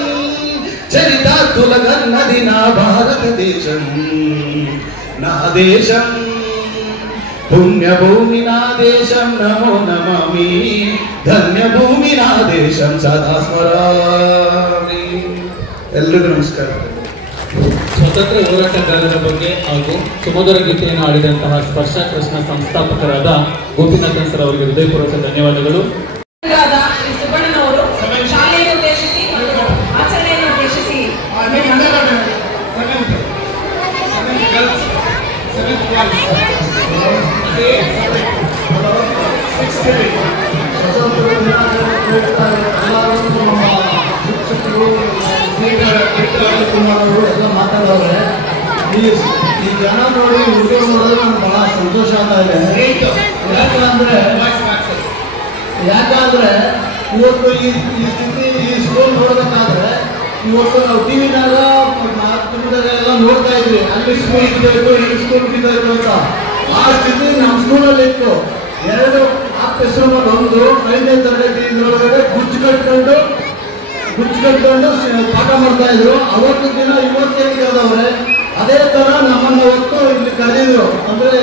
చరితార్థుల గన్నది నా భారతదేశం నా దేశం పుణ్యభూమి నా దేశం నమో నమామి ధన్యభూమి నా దేశం సదా ಸ್ಮರಾಮಿ ಎಲ್ರಿಗೂ ನಮಸ್ಕಾರ ಸ್ವತಂತ್ರ ಹೋರಾಟಗಾರರ ಬಗ್ಗೆ ಹಾಗೂ ಸುಮಧುರ ಗೀತೆಯನ್ನು ಆಡಿದಂತಹ ಸ್ಪರ್ಶ ಟ್ರಸ್ಟ್ನ ಸಂಸ್ಥಾಪಕರಾದ ಗೋಪಿನಾಥನ್ ಸರ್ ಅವರಿಗೆ ಹೃದಯಪೂರ್ವಕ ಧನ್ಯವಾದಗಳು. ಸುಬ್ಬಣ್ಣನವರು ಶಾಲೆಯನ್ನು ಉದ್ದೇಶಿಸಿ ಆಚರಣೆಯನ್ನು ಉದ್ದೇಶಿಸಿ ಎಲ್ಲ ಮಾತಾಡೋರೆ ಈ ಜನ ನೋಡಿ ಹುಡುಗರು ನೋಡಿದ್ರೆ ನನಗೆ ಬಹಳ ಸಂತೋಷ ಆಗ್ತಾ ಇದೆ. ಯಾಕಂದ್ರೆ ಇವತ್ತು ಈ ಸ್ಥಿತಿ ಈ ಸ್ಕೂಲ್ ನೋಡ್ಬೇಕಾದ್ರೆ ಇವತ್ತು ನಾವು ಟಿವಿನಾಗ ಎಲ್ಲ ನೋಡ್ತಾ ಇದ್ವಿ ಅಲ್ಲಿ ಸ್ಕೂಲ್ ಇರಬೇಕು ಇಲ್ಲಿ ಸ್ಕೂಲ್ ಇರಬೇಕು ಅಂತ. ಆ ಸ್ಥಿತಿ ನಮ್ಮ ಸ್ಕೂಲಲ್ಲಿ ಇತ್ತು. 2 ಹೆಸರು ಒಂದು 5ನೇ ತರಗತಿ ಇದ್ರೊಳಗಡೆ ಗುಜ್ಜು ಕಟ್ಕೊಂಡು ಪಾಠ ಮಾಡ್ತಾ ಇದ್ರು. ಅವತ್ತು ದಿನ ಇವತ್ತೇನು ಕೇಳಿದವ್ರೆ ಅದೇ ತರ ನಮ್ಮನ್ನ ಅವತ್ತು ಇಲ್ಲಿ ಕರೆದಿದ್ರು. ಅಂದ್ರೆ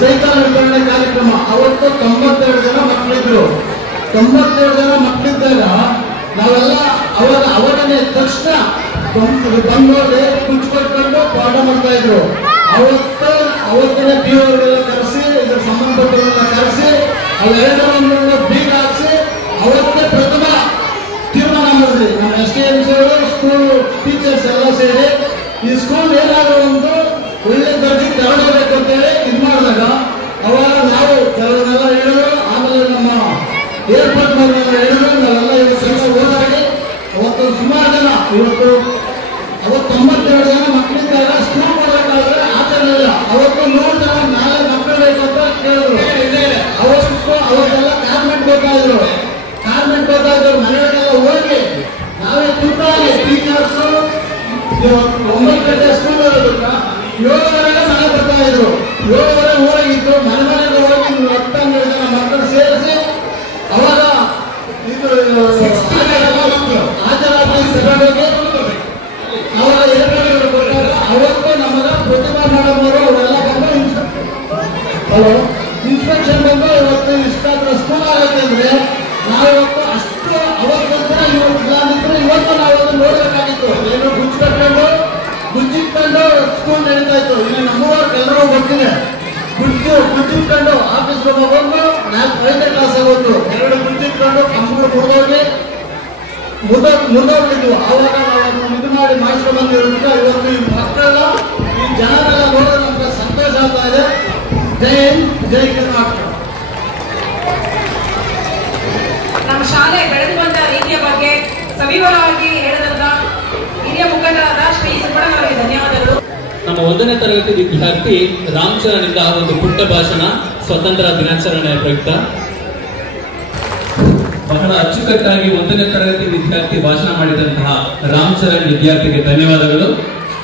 ಸೈಕಲ್ ವಿತರಣೆ ಕಾರ್ಯಕ್ರಮ. ಅವತ್ತು 92 ಜನ ಮಕ್ಕಳಿದ್ರು. 92 ಜನ ಮಕ್ಕಳಿದ್ದಾಗ ನಾವೆಲ್ಲ ಅವಾಗನೇ ತಕ್ಷಣ ಬಂದೋದೆ ಕುಚ್ಚು ಕಟ್ಕೊಂಡು ಪಾಠ ಮಾಡ್ತಾ ಇದ್ರು. ಅವತ್ತಿನ ಪಿಒರ್ಗೆಲ್ಲ ಕರೆಸಿ ಇದ್ರ ಸಂಬಂಧಪಟ್ಟವರೆಲ್ಲ ಕರೆಸಿ ಅವೆರಡರನ್ನು ಬೀಗ ಹಾಕಿಸಿ ಅವತ್ತೇ ಪ್ರಥಮ ತೀರ್ಮಾನ ಮಾಡಿದ್ರಿ. ನಮ್ಮ STMC ಸ್ಕೂಲ್ ಟೀಚರ್ಸ್ ಎಲ್ಲ ಸೇರಿ ಈ ಸ್ಕೂಲ್ ಏನಾದ್ರು ಒಂದು ಒಳ್ಳೆ ದರ್ಜೆಗೆ ತಗೊಂಡೋಗ್ಬೇಕು ಅಂತೇಳಿ ಇದು ಮಾಡಿದಾಗ ಅವಾಗ ನಾವು ಕೆಲವನ್ನೆಲ್ಲ ಹೇಳಿದ್ರು. ಆಮೇಲೆ ನಮ್ಮ ಏರ್ಪೋರ್ಟ್ ಮೇಲೆ ಹೇಳಿದ್ರು. ನಾವೆಲ್ಲ ಇವತ್ತೆಲ್ಲ ಹೋದಾಗಿ ಅವತ್ತು ಸುಮಾರು ಜನ ಅವತ್ತು 92 ಜನ ಮಕ್ಕಳಿದ್ದಾಗ ಸ್ಕೂಲ್ ಮಾಡಬೇಕಾದ್ರೆ ಆಚರಣೆ ಅವತ್ತು 100 ಜನ ನಾಳೆ ಮಕ್ಕಳು ಬೇಕು ಅಂತ ಕೇಳಿದ್ರು. ಅವತ್ತೆಲ್ಲ ಕಾರ್ಮೆಂಟ್ ಬೇಕಾದ್ರು ಮನೆಗಳಿಗೆಲ್ಲ ಹೋಗಿ ನಾವೇ ತುತ್ತಾಗಿ ಟೀಚರ್ಸ್ 9 ಗಂಟೆ ಸ್ಕೂಲ್ ಇರೋದಕ್ಕ 7:30 ಮನೆ ಬರ್ತಾ ಇದ್ರು. 7:30 ಹೋಗಿತ್ತು. ಮನೆಗೆ ಹೋಗಿ 10 ಜನ ಮಕ್ಕಳು ಸೇರಿಸಿ ಅವಾಗ ಇದು ಹಾಜರಾತಿ ತಗೊಂಡೋಗಿ ಅವಾಗ ಏರ್ಪೋರ್ಟ್ ಕೊಟ್ಟಾಗ ಅವತ್ತು ನಮಗ ಪ್ರತಿಭಾ ಮೇಡಮ್ ಅವರು ಅವರೆಲ್ಲ ಬಂದು ಇನ್ಸ್ಪೆಕ್ಷನ್ ಬಂದು ಇವತ್ತು ಇಷ್ಟಾದ್ರ ಸ್ಕೂಲ್ ಆಗತ್ತೆ ಅಂದ್ರೆ ನಾವಿವತ್ತು ಅಷ್ಟು ಅವತ್ತಂತರ ಇವತ್ತು ನಾವು ಅದನ್ನು ನೋಡ್ಬೇಕಾಗಿತ್ತು. ಏನು ಗುಜ್ಜಿಟ್ಕೊಂಡು ಸ್ಕೂಲ್ ನಡೀತಾ ಇತ್ತು. ಇಲ್ಲಿ ನಮ್ಮೂರು ಎಲ್ಲರೂ ಗೊತ್ತಿದೆ. ಗುಜ್ಜಿಟ್ಕೊಂಡು ಆಫೀಸ್ ಬಂದು 5ನೇ ಕ್ಲಾಸ್ ಆಗೋದು 2 ಗುಜ್ಜಿಟ್ಕೊಂಡು ಕಂಪ್ಯೂಟರ್ ಮುರಿದೋಗ್ಲಿದ್ವು. ಆವಾಗ ನಾವು ಇದು ಮಾಡಿ ಮಾಡಿಸ್ಕೊಂಡು ಬಂದಿರೋದಕ್ಕೆ ಇವತ್ತು ಈ ಮಕ್ಕಳೆಲ್ಲ ಈ ಜನರೆಲ್ಲ ನೋಡಿದ್ರೆ ನಮ್ಗೆ ಸಂತೋಷ ಆಗ್ತಾ ಇದೆ. ಜೈ ಹಿಂದ್, ಜೈ ಕರ್ನಾಟಕ. ನಮ್ಮ ಶಾಲೆ ಬೆಳೆದು ಬಂದ ರೀತಿಯ ಬಗ್ಗೆ ಸವಿವರವಾಗಿ ಹೇಳಿದ ಹಿರಿಯ ಮುಖಂಡರಾದ ಶ್ರೀ ಸುಬ್ಬಣ್ಣನವರಿಗೆ ಧನ್ಯವಾದಗಳು. ನಮ್ಮ 1ನೇ ತರಗತಿ ವಿದ್ಯಾರ್ಥಿ ರಾಮ್ ಚರಣ್ನಿಂದ ಒಂದು ಪುಟ್ಟ ಭಾಷಣ ಸ್ವತಂತ್ರ ದಿನಾಚರಣೆಯ ಪ್ರಯುಕ್ತ. ಬಹಳ ಅಚ್ಚುಕಟ್ಟಾಗಿ 1ನೇ ತರಗತಿ ವಿದ್ಯಾರ್ಥಿ ಭಾಷಣ ಮಾಡಿದಂತಹ ರಾಮ್ ಚರಣ್ ವಿದ್ಯಾರ್ಥಿಗೆ ಧನ್ಯವಾದಗಳು.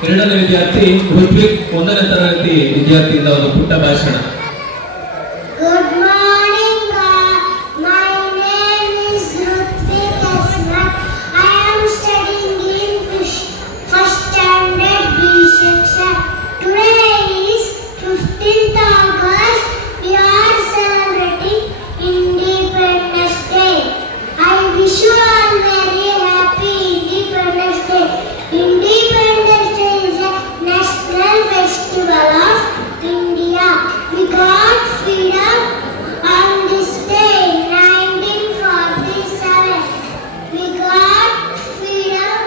ಎರಡನೇ ವಿದ್ಯಾರ್ಥಿ ಋತ್ವಿಕ್ 1ನೇ ತರಗತಿ ವಿದ್ಯಾರ್ಥಿಯಿಂದ ಒಂದು ಪುಟ್ಟ ಭಾಷಣ. Good morning, my name is Rutvik Asmat. I am studying in first standard B section. Today is 15th August. We are celebrating Independence Day. I wish you all very happy Independence Day. Independence Day is a national festival of India. We got freedom on this day, 1947. We got freedom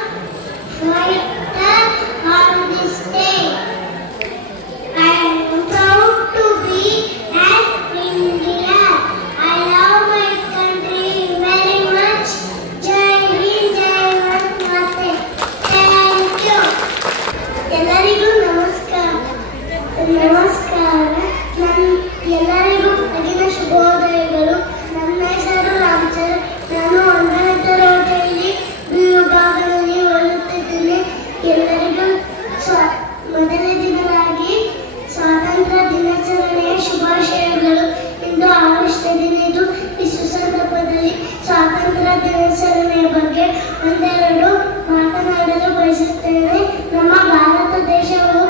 on this day. I am proud to be an Indian. I love my country very much. Jai Hind, Jai Mate. Thank you. ಎಲ್ಲರಿಗೂ ನಮಸ್ಕಾರ. ಎಲ್ಲರಿಗೂ ಬೆಳಗಿನ ಶುಭೋದಯಗಳು. ನನ್ನ ಹೆಸರು ರಾಮಚಂದ್ರ. ನಾನು 1ನೇ ತರಗತಿಯಲ್ಲಿ ವಿಭಾಗದಲ್ಲಿ ಓದುತ್ತಿದ್ದೇನೆ. ಎಲ್ಲರಿಗೂ ಮೊದಲನೇ ದಿನವಾಗಿ ಸ್ವಾತಂತ್ರ್ಯ ದಿನಾಚರಣೆಯ ಶುಭಾಶಯಗಳು. ಇಂದು ಆಗಸ್ಟ್ 15 ಈ ಸುಸಂದರ್ಭದಲ್ಲಿ ಸ್ವಾತಂತ್ರ್ಯ ದಿನಾಚರಣೆಯ ಬಗ್ಗೆ ಒಂದೆರಡು ಮಾತನಾಡಲು ಬಯಸುತ್ತೇನೆ. ನಮ್ಮ ಭಾರತ ದೇಶವು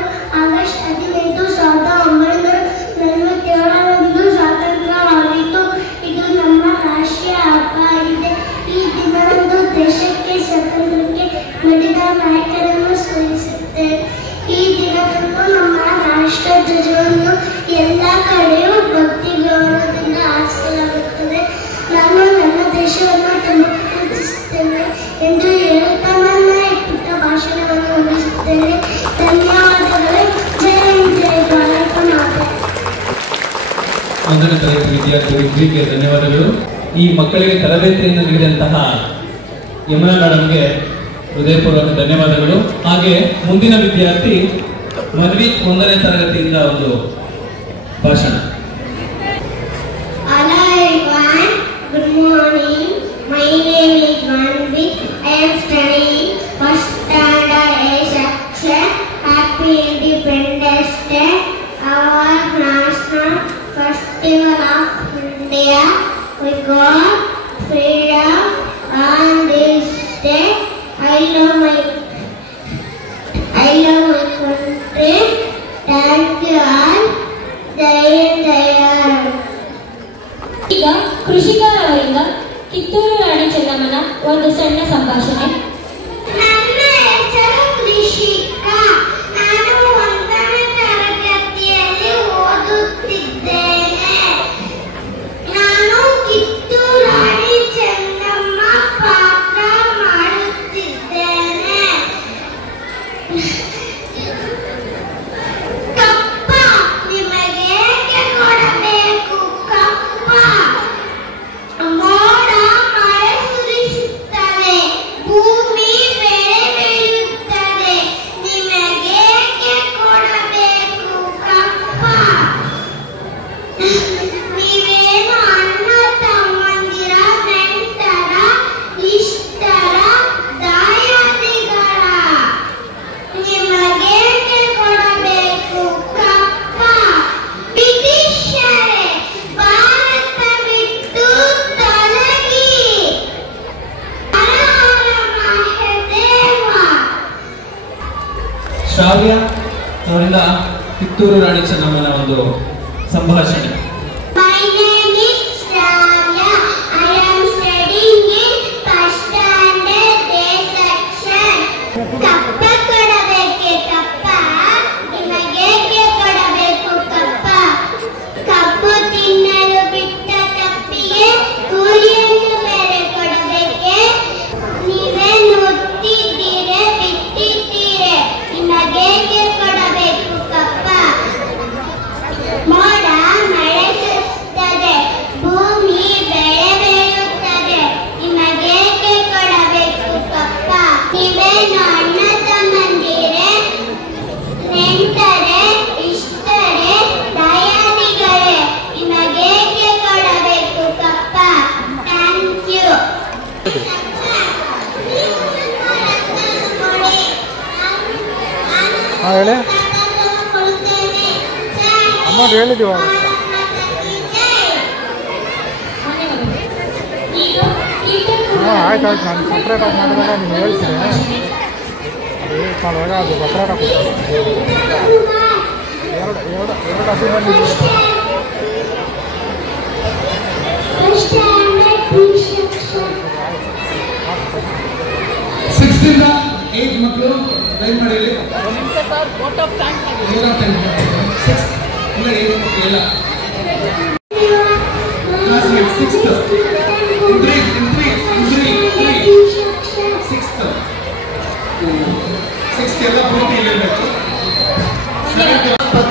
ಆಗಸ್ಟ್ 15, 1947ರಂದು ಸ್ವಾತಂತ್ರ್ಯವಾಗಿತ್ತು. ಇದು ನಮ್ಮ ರಾಷ್ಟ್ರೀಯ ಹಬ್ಬ ಆಗಿದೆ. ಈ ದಿನದಂದು ದೇಶಕ್ಕೆ ಸ್ವಾತಂತ್ರ್ಯಕ್ಕೆ ಮಡಿದ ನಾಯಕರನ್ನು ಸ್ಮರಿಸುತ್ತೇವೆ. ಈ ದಿನದಂದು ನಮ್ಮ ರಾಷ್ಟ್ರ ಧ್ವಜವನ್ನು ಎಲ್ಲ ಕಡೆಯೂ ಭಕ್ತಿ ಗೌರವದಿಂದ ಆರಿಸಲಾಗುತ್ತದೆ. ನಾನು ನನ್ನ ದೇಶವನ್ನು ಪ್ರೀತಿಸುತ್ತೇನೆ ಎಂದು ಹೇಳುತ್ತಾ ನನ್ನ ಈ ಪುಟ್ಟ ಭಾಷಣವನ್ನು ಮುಗಿಸುತ್ತೇನೆ. ಧನ್ಯವಾದಗಳು. ಜೈ ಹಿಂದ್, ಜೈ ಭಾರತ ಮಾತೆ. 1ನೇ ತರಗತಿ ವಿದ್ಯಾರ್ಥಿ ಋತ್ವಿಕ್ಗೆ ಧನ್ಯವಾದಗಳು. ಈ ಮಕ್ಕಳಿಗೆ ತರಬೇತಿಯನ್ನು ನೀಡಿದಂತಹ ಯಮುನಾ ಮೇಡಮ್ಗೆ ಹೃದಯಪೂರ್ವಕ ಧನ್ಯವಾದಗಳು. ಹಾಗೆ ಮುಂದಿನ ವಿದ್ಯಾರ್ಥಿ ಮನ್ವಿತ್ 1ನೇ ತರಗತಿಯಿಂದ ಒಂದು ಭಾಷಣ. Hello everyone, good morning. My name is Manvit. I am studying first standard A section. Happy Independence Day, our national festival of India. We got freedom on this day. I love my country. Thank you all. Jai Hind, Jai Bharat. ಈಗ ಕೃಷಿಕರವರಿಂದ ಕಿತ್ತೂರು ರಾಣಿ ಚೆನ್ನಮ್ಮನ ಒಂದು ಸಣ್ಣ ಸಂಭಾಷಣೆ. ನನ್ನ ಹೆಸರು ಕೃಷಿಕ. ನಾನು 1ನೇ ತರಗತಿಯಲ್ಲಿ ಓದುತ್ತಿದ್ದೇನೆ. ನಾನು ಕಿತ್ತೂರು ರಾಣಿ ಚೆನ್ನಮ್ಮ ಪಾತ್ರ ಮಾಡುತ್ತಿದ್ದೇನೆ. ಕಪ್ಪ ನಿಮಗೆ ಏಕೆ ಕೊಡಬೇಕು? ಕಪ್ಪ ಮೋಡ ಮಳೆ ಸುರಿಸುತ್ತದೆ, ಭೂಮಿ ಬೆಳೆ ಬೆಳೆಯುತ್ತದೆ. ನಿಮಗೇಕೆ ಕೊಡಬೇಕು ಕಪ್ಪ? ನೀವೇನು ಅಣ್ಣ ತಮ್ಮಂದಿರ, ನೆಂಟರ, ಇಷ್ಟರ, ದಾಯಾದಿಗಳ? ನಿಮಗೇಕೆ ಕೊಡಬೇಕು ಕಪ್ಪ? ಬ್ರಿಟಿಷರೇ, ಭಾರತ ಬಿಟ್ಟು ತೊಲಗಿ. ಹರ ಹರ ಮಹಾದೇವ. ಶ್ರಾವ್ಯ ಅವರಿಂದ ಕಿತ್ತೂರು ರಾಣಿ ಚೆನ್ನಮ್ಮನ ಒಂದು ಸಂಭಾಷಣೆ. My name is Shravya. I am studying in first standard A section. ಕಪ್ಪ ಕೊಡಬೇಕೆ ಕಪ್ಪ? ನಿಮಗೇಕೆ ಕೊಡಬೇಕು ಕಪ್ಪ? ಕಬ್ಬು ತಿನ್ನಲು ಬಿಟ್ಟ ಕಪ್ಪಿಗೆ ಕೂಲಿಯನ್ನು ಬೇರೆ ಕೊಡಬೇಕೆ? ನೀವೇನು ಉತ್ತಿದ್ದೀರೆ, ಬಿತ್ತಿದ್ದೀರೆ, ನಿಮಗೇಕೆ ಕೊಡಬೇಕು ಕಪ್ಪ? ಮೋಡ ಮಳೆ ಹೇಳಿ ಅಮೌಂಟ್ ಹೇಳಿದ್ದೀವ ಆಯ್ತು ನಾನು ಸಪ್ರೇಟಾಗಿ ಮಾಡಿದಾಗ ನೀವು ಹೇಳ್ತೀನಿ ಮಾಡುವಾಗ ಅದು ಸಪ್ರೇಟಾಗಿ ಎರಡು ಹಸಿ ಬಂದಿದ್ದೀವಿ 6th ಇಂದ 8 ಮಕ್ಕಳು ಲೈನ್ ಮಾಡಿ ಇಲ್ಲಿ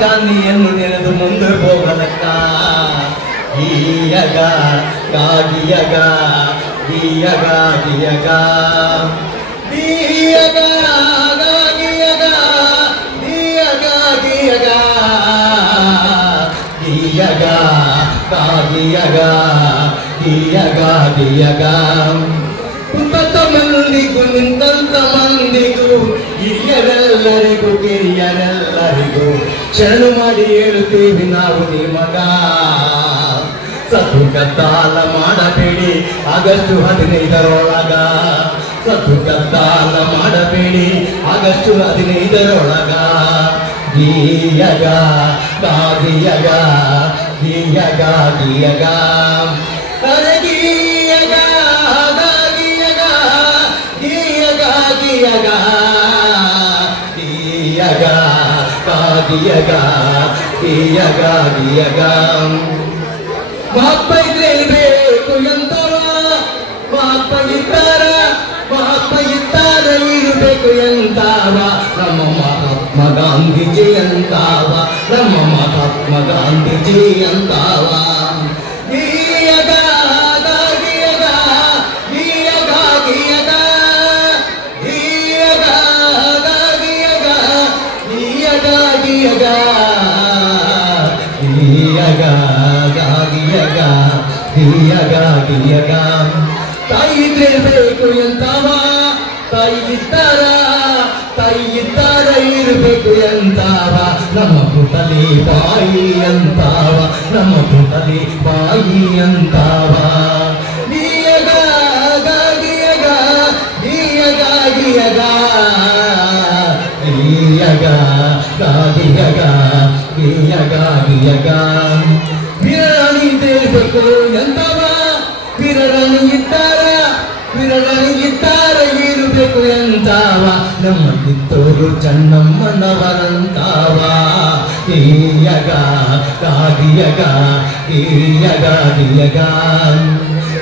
ಗಾಂಧಿಯನ್ನು ನೆನೆದು ಮುಂದೆ ಹೋಗಲಕ್ಕ ಗೀಯಗ ಗಾಗಿಯಗ ಗೀಯಗ ಗೀಯಗ ಗೀಯಗ ಗಾಗಿಯಗ ಗೀಯಗ ಗೀಯಗ ಗೀಯಗ ಗಾಗಿಯಗ ಗೀಯಗ ಗೀಯಗ ಕುಂತ ಮಂದಿಗೂ ನಿಂತ ಮಂದಿಗೂ ಹಿರಿಯರೆಲ್ಲರಿಗೂ ಕಿರಿಯರೆಲ್ಲರಿಗೂ ಶರಣು ಮಾಡಿ ಹೇಳುತ್ತೀವಿ ನಾವು ನಿಮಗ ಸತ್ತು ಕದ್ದಾಲ ಮಾಡಬೇಡಿ ಆಗಸ್ಟ್ 15ರೊಳಗ ಸತ್ತು ಕದ್ದಾಲ ಮಾಡಬೇಡಿ ಆಗಸ್ಟ್ 15ರೊಳಗ ಗೀಯಗ ಗಾಗಿಯಗ ಗೀಯಗ ಗೀಯಗ ಅರೆ ಗೀಯಗ ಗಾಗಿಯಗ ಗೀಯಗ ಗೀಯಗ ಗೀಯಗ ಗಾಗಿಯಗ ಗೀಯಗ ಗೀಯಗ ಮಹಾತ್ಮ ಇದ್ರೆ ಬೇಕು ಎಂತವ ಮಹಾತ್ಮ ಇದ್ದಾರ ಇರಬೇಕು ಎಂತಾವ ನಮ್ಮ ಮಹಾತ್ಮ ಗಾಂಧೀಜಿ ಅಂತಾವ ನಮ್ಮ ಮಹಾತ್ಮ ಗಾಂಧೀಜಿ ಅಂತಾವ ಗೀಯಗ ಗಾಗಿಯಗ ಗೀಯಗ ಗೀಯಗ ಗೀಯಗ ಗಾಗಿಯಗ ಗೀಯಗ ಗೀಯಗ ಗೀಯಗ ಗಾಗಿಯಗ ಗೀಯಗ ಗೀಯಗ ತಾಯಿ ಇರಬೇಕು ಎಂತಾವ ತಾಯಿ ಇದ್ದಾರ ಇರಬೇಕು ಎಂತಾವ ನಮ್ಮ ಪುಟಲಿ ಬಾಯಿ ಅಂತಾವ ನಮ್ಮ ಪುಟಲಿ ಬಾಯಿ ಅಂತಾವ ಗೀಯಗ ಗಾಗಿಯಗ ಗೀಯಗ ಗೀಯಗ ಗೀಯಗ ಗಾಗಿಯಗ ಗೀಯಗ ಗೀಯಗ ವೀರರಾಣಿ ಇರಬೇಕು ಎಂತವ ವೀರರಾಣಿ ಇದ್ದಾರ ಇರಬೇಕು ಎಂತಾವ ನಮ್ಮ ಕಿತ್ತೂರು ಚೆನ್ನಮ್ಮನವರಂತಾವ ಗೀಯಗ ಗಾಗಿಯಗ ಗೀಯಗ ಗೀಯಗ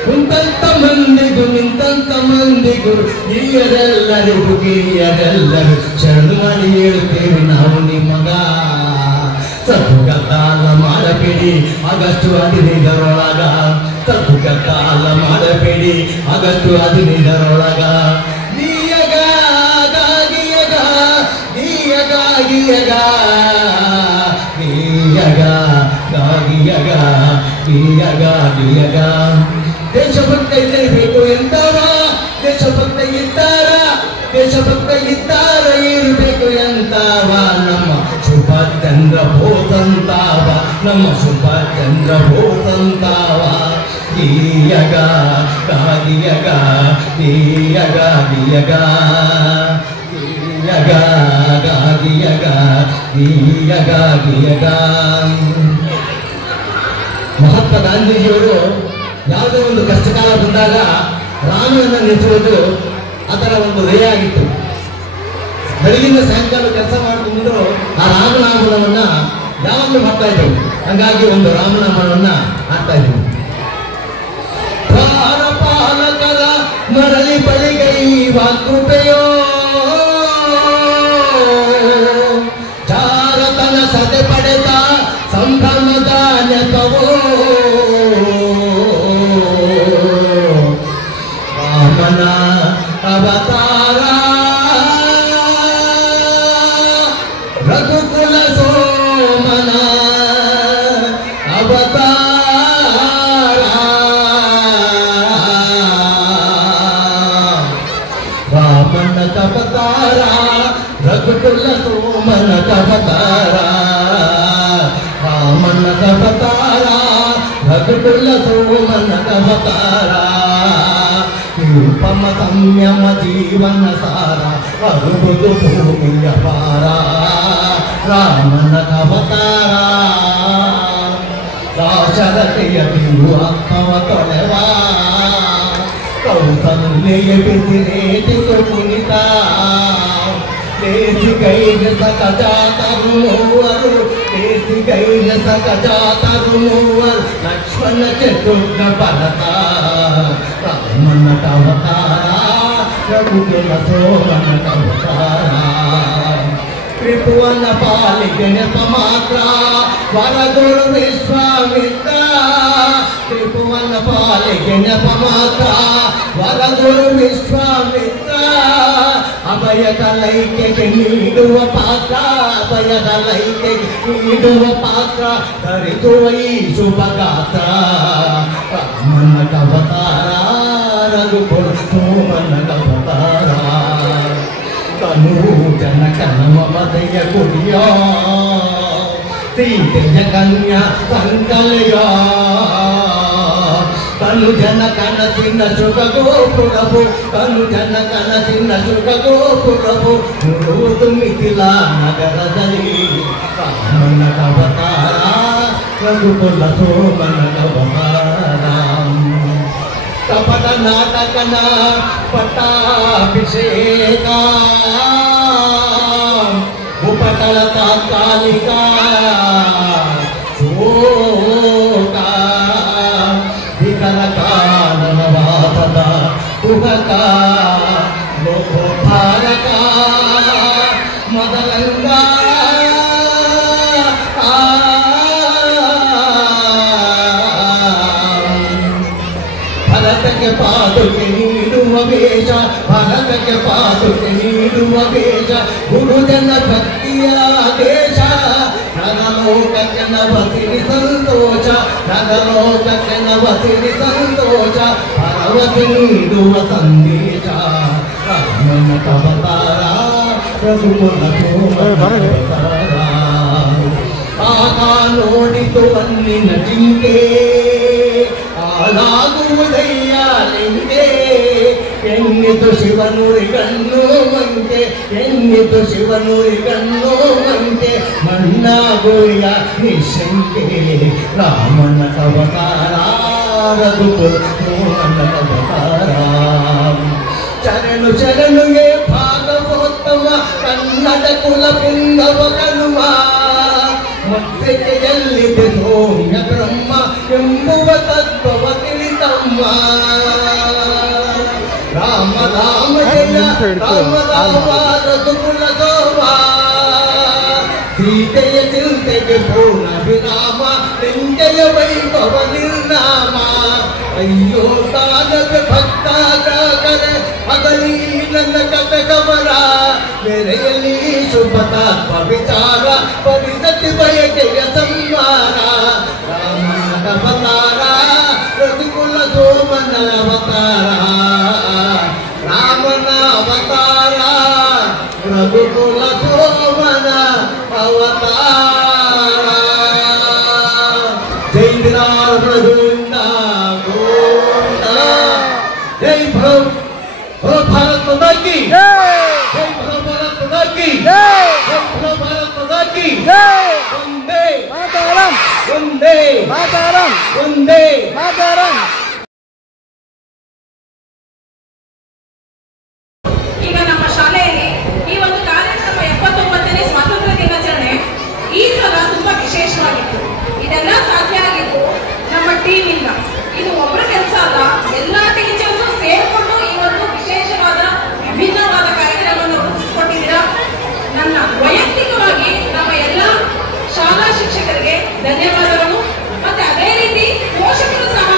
ಕುಂತಂತ ಮಂದಿಗೂ ನಿಂತಂತ ಮಂದಿಗೂ ಹಿರಿಯರೆಲ್ಲರಿಗೂ ಕಿರಿಯರೆಲ್ಲರೂ ಶರಣು ಮಾಡಿ ಹೇಳ್ತೇವೆ ನಾವು ನಿಮಗ ಸತ್ತು ಕದ್ದಾಲ ಮಾಡಬೇಡಿ ಆಗಸ್ಟ್ 15ರೊಳಗ ಸತ್ತು ಕದ್ದಾಲ ಮಾಡಬೇಡಿ ಆಗಸ್ಟ್ 15ರೊಳಗ ಗೀಯಗ ಗಾಗಿಯಗ ಗೀಯಗ ಗೀಯಗ ಗೀಯಗ ಗಾಗಿಯಗ ಗೀಯಗ ಗೀಯಗ ದೇಶಭಕ್ತ ಇರಬೇಕು ಎಂತಾವ ದೇಶಭಕ್ತ ಇದ್ದಾರ ಇರಬೇಕು ಎಂತಾವ ನಮ್ಮ ಸುಭಾಷ್ ಚಂದ್ರ ಬೋಸ್ ಅಂತಾವ ನಮ್ಮ ಸುಭಾಷ್ ಚಂದ್ರ ಬೋಸ್ ಅಂತಾವ ಗೀಯಗ ಗಾಗಿಯಗ ಗೀಯಗ ಗೀಯಗ ಗೀಯಗ ಗಾಗಿಯಗ ಗೀಯಗ ಗೀಯಗ ಮಹಾತ್ಮ ಗಾಂಧೀಜಿಯವರು ಯಾವುದೋ ಒಂದು ಕಷ್ಟಕಾಲ ಬಂದಾಗ ರಾಮನನ್ನು ನೆನೆಸುವುದು ಅದರ ಒಂದು ರೇಯ ಆಗಿತ್ತು. ಬೆಳಗಿನ ಸಾಯಂಕಾಲ ಕೆಲಸ ಮಾಡಿಕೊಂಡು ಆ ರಾಮನಾಮವನ್ನ ಯಾವಾಗಲೂ ಮಾಡ್ತಾ ಇದ್ದೆವು. ಹಾಗಾಗಿ ಒಂದು ರಾಮನಾಮವನ್ನ ಆಡ್ತಾ ಇದ್ದೆವು. ಪಾಲಕರ ಮರಳಿ ಬಳಿಗೈವ ಕೃಪೆಯೋ ಚಾರತನ ಸದೆ ಪಡೆದ ಸಂಭ್ರಮದ ನೆಪವೋ ರಾಮನ ಅವತಾರ ರಘುಕುಲ ಸೋಮನ ಅವತಾರ ರಘುಕುಲ ಸೋಮನ ಅವತಾರ ರಾಮನ ಅವತಾರ ರಘುಕುಲ ಸೋಮನ ಅವತಾರ ನಿರುಪಮ ಸಂಯಮ ಜೀವನ ಸಾರ ಅರುವುದು ಭೂಮಿಯ ಪಾರ ರಾಮನ ಅವತಾರ ದಾಶರಥಿಯ ಬಿಂದು ಆತ್ಮವ ತೊಳೆವ ಕೌಸಲ್ಯ ಬಿಸಿರೇಟಿತು ಪುನಿತ ದೇಸಿ ಕೈನ ಸಕಜಾತರು ಮೂವರು ದೇಸಿ ಕೈನ ಸಕಜಾತರು ಮೂವರು ಲಕ್ಷ್ಮಣ ಚತುರ್ಥ ಭರತ ರಾಮನ ಅವತಾರ ರಘುಕುಲ ಸೋಮನ ಅವತಾರ ತ್ರಿಭುವನ ಪಾಲಿಗೆ ನೆಪ ಮಾತ್ರ ವರಗುರು ವಿಶ್ವಾಮಿತ್ರ ತ್ರಿಭುವನ ಪಾಲಿಗೆ ನೆಪ ಮಾತ್ರ ವರಗುರು ವಿಶ್ವಾಮಿತ್ರ ಅಭಯದ ಲೈಕೆಗೆ ನೀಡುವ ಪಾತ್ರ ಅಭಯದ ಲೈಕೆಗೆ ನೀಡುವ ಪಾತ್ರ ಧರಿಸುವ ಈ ಶುಭ ಗಾತ್ರ ರಾಮನ ಅವತಾರ ರಘುಕುಲ ಸೋಮನ ಅವತಾರ ತನು ಜನಕನ ಮಮತೆಯ ಕುಡಿಯ ಸೀತೆಯ ಕನ್ಯಾ ಸಂಕಲಯ ತನು ಜನ ಕನಸಿನ ಶುಭ ಗೋಪುರವು ತನು ಜನ ಕನಸಿನ ಶುಭ ಗೋಪುರವು ನುಡುವುದು ಮಿಥಿಲ ನಗರದಲ್ಲಿ ರಾಮನ ಅವತಾರ ರಘುಕುಲ ಸೋಮನ ಅವತಾರ ಕಪಟ ನಾಟಕನ ಪಟ್ಟಾಭಿಷೇಕ ಉಪಟಳ ತಾತ್ಕಾಲಿಕ ಶೋಕ ವಿಕಲ ಕಾನನ ವಾಸದ ಕುಹಕ ಲೋಕೋದ್ಧಾರಕ ಮದರಂಗ ಭರತಕ್ಕೆ ಪಾದುಕೆ ನೀಡುವ ವೇಷ ಭರತಕ್ಕೆ ಪಾದುಕೆ ನೀಡುವ ವೇಷ ಗುರುಜನ ಭಕ್ತಿಯ ದೇಶ ನಗಲೋಕಕ್ಕೆ ನವಸಿರಿ ಸಂತೋಷ ನಗಲೋಕಕ್ಕೆ ನವಸಿರಿ ಸಂತೋಷ ಭರವಸೆ ನೀಡುವ ಸಂದೇಶ ರಾಮನ ಅವತಾರ ರಘುಕುಲ ಸೋಮನ ಅವತಾರ ಆಗ ನೋಡಿತು ಅನ್ನಿನ ಜಿಂಕೆ ಆಳಾಗುವುದಯ್ಯ ಲಿಂಗೆ ಎನ್ನಿತು ಶಿವನುರಿಗಣ್ಣು ಮಂಕೆ ಎನ್ನಿತು ಶಿವನುರಿಗಣ್ಣು ಮಂಕೆ ಮಣ್ಣಾಗುಯ ನಿಶಂಕೆ ರಾಮನ ಅವತಾರ ರಘುಕುಲ ಸೋಮನ ಅವತಾರ ಚರಣು ಚರಣುಗೆ ಭಾಗವೋತ್ತಮ ಕನ್ನಡ ಕುಲ ಪುಂಗವ ಕನುಮ ಮತ್ತೆಯಲ್ಲಿದೆ ಸೌಮ್ಯ ಬ್ರಹ್ಮ ಎಂಬುವ ತತ್ವವ ತಿಳಿತಮ್ಮ ರಾಮ ರಾಮ ಜಯ ರಾಮ ರಾಮ ರಘುಕುಲ ಸೋಮ ಸೀತೆಯ ಚಿಂತೆಗೆ ಪೂರ್ಣ ವಿರಾಮ ನಿಂಜಯ ವೈಭವ ನಿರ್ನಾಮ ಅಯ್ಯೋ ತಾನವೇ ಭಕ್ತಾಗರೆ ಅಗಲಿ ನನ್ನ ಕಥಕವರ ನೆರೆಯಲ್ಲಿ ಶುಭ ತತ್ವ ವಿಚಾರ ಪರಿಸತಿ ಬಯಕೆಯ ಸಂಹಾರ ರಾಮನ ಅವತಾರ ರಘುಕುಲ ಸೋಮನ ಅವತಾರ ರಾಮನ ಅವತಾರ ರಘುಕುಲ ಸೋಮನ ಅವತಾರ ಜೈ ವಿರಾಟ್ ಪ್ರಭುವಿಂದ ಗೋವಿಂದ ಜೈ ಭರೋ ಭಾರತ್ ಮಾತಾ ಕಿ ಜೈ ಭರೋ ಭಾರತ್ ಮಾತಾ ಕಿ ಜೈ ಭರೋ ಭಾರತ್ ಮಾತಾ ಕಿ ವಂದೇ ಮಾತರಂ ವಂದೇ ಮಾತರಂ ವಂದೇ ಮಾತರಂ. ಈಗ ನಮ್ಮ ಶಾಲೆಯಲ್ಲಿ ಈ ಒಂದು ಕಾರ್ಯಕ್ರಮ 79ನೇ ಸ್ವಾತಂತ್ರ್ಯ ದಿನಾಚರಣೆ ಈ ಸಲ ತುಂಬಾ ವಿಶೇಷವಾಗಿತ್ತು. ಇದೆಲ್ಲ ಸಾಧ್ಯ ಆಗಿತ್ತು ನಮ್ಮ ಟೀಮ್ ಇಂದ. ಇದು ಒಬ್ಬರ ಕೆಲಸ ಅಲ್ಲ, ಎಲ್ಲಾ ಟೀಚರ್ಸ್ ಸೇರ್ಕೊಂಡು ಈ ಒಂದು ವಿಶೇಷವಾದ ವಿಭಿನ್ನವಾದ ಕಾರ್ಯಕ್ರಮವನ್ನು ರೂಪಿಸಿಕೊಟ್ಟಿದ್ದೀರಾ. ನನ್ನ ವೈಯಕ್ತಿಕವಾಗಿ ನಮ್ಮ ಎಲ್ಲ ಶಾಲಾ ಶಿಕ್ಷಕರಿಗೆ ಧನ್ಯವಾದಗಳು. ಮತ್ತೆ ಅದೇ ರೀತಿ ಪೋಷಕರು ಸಹ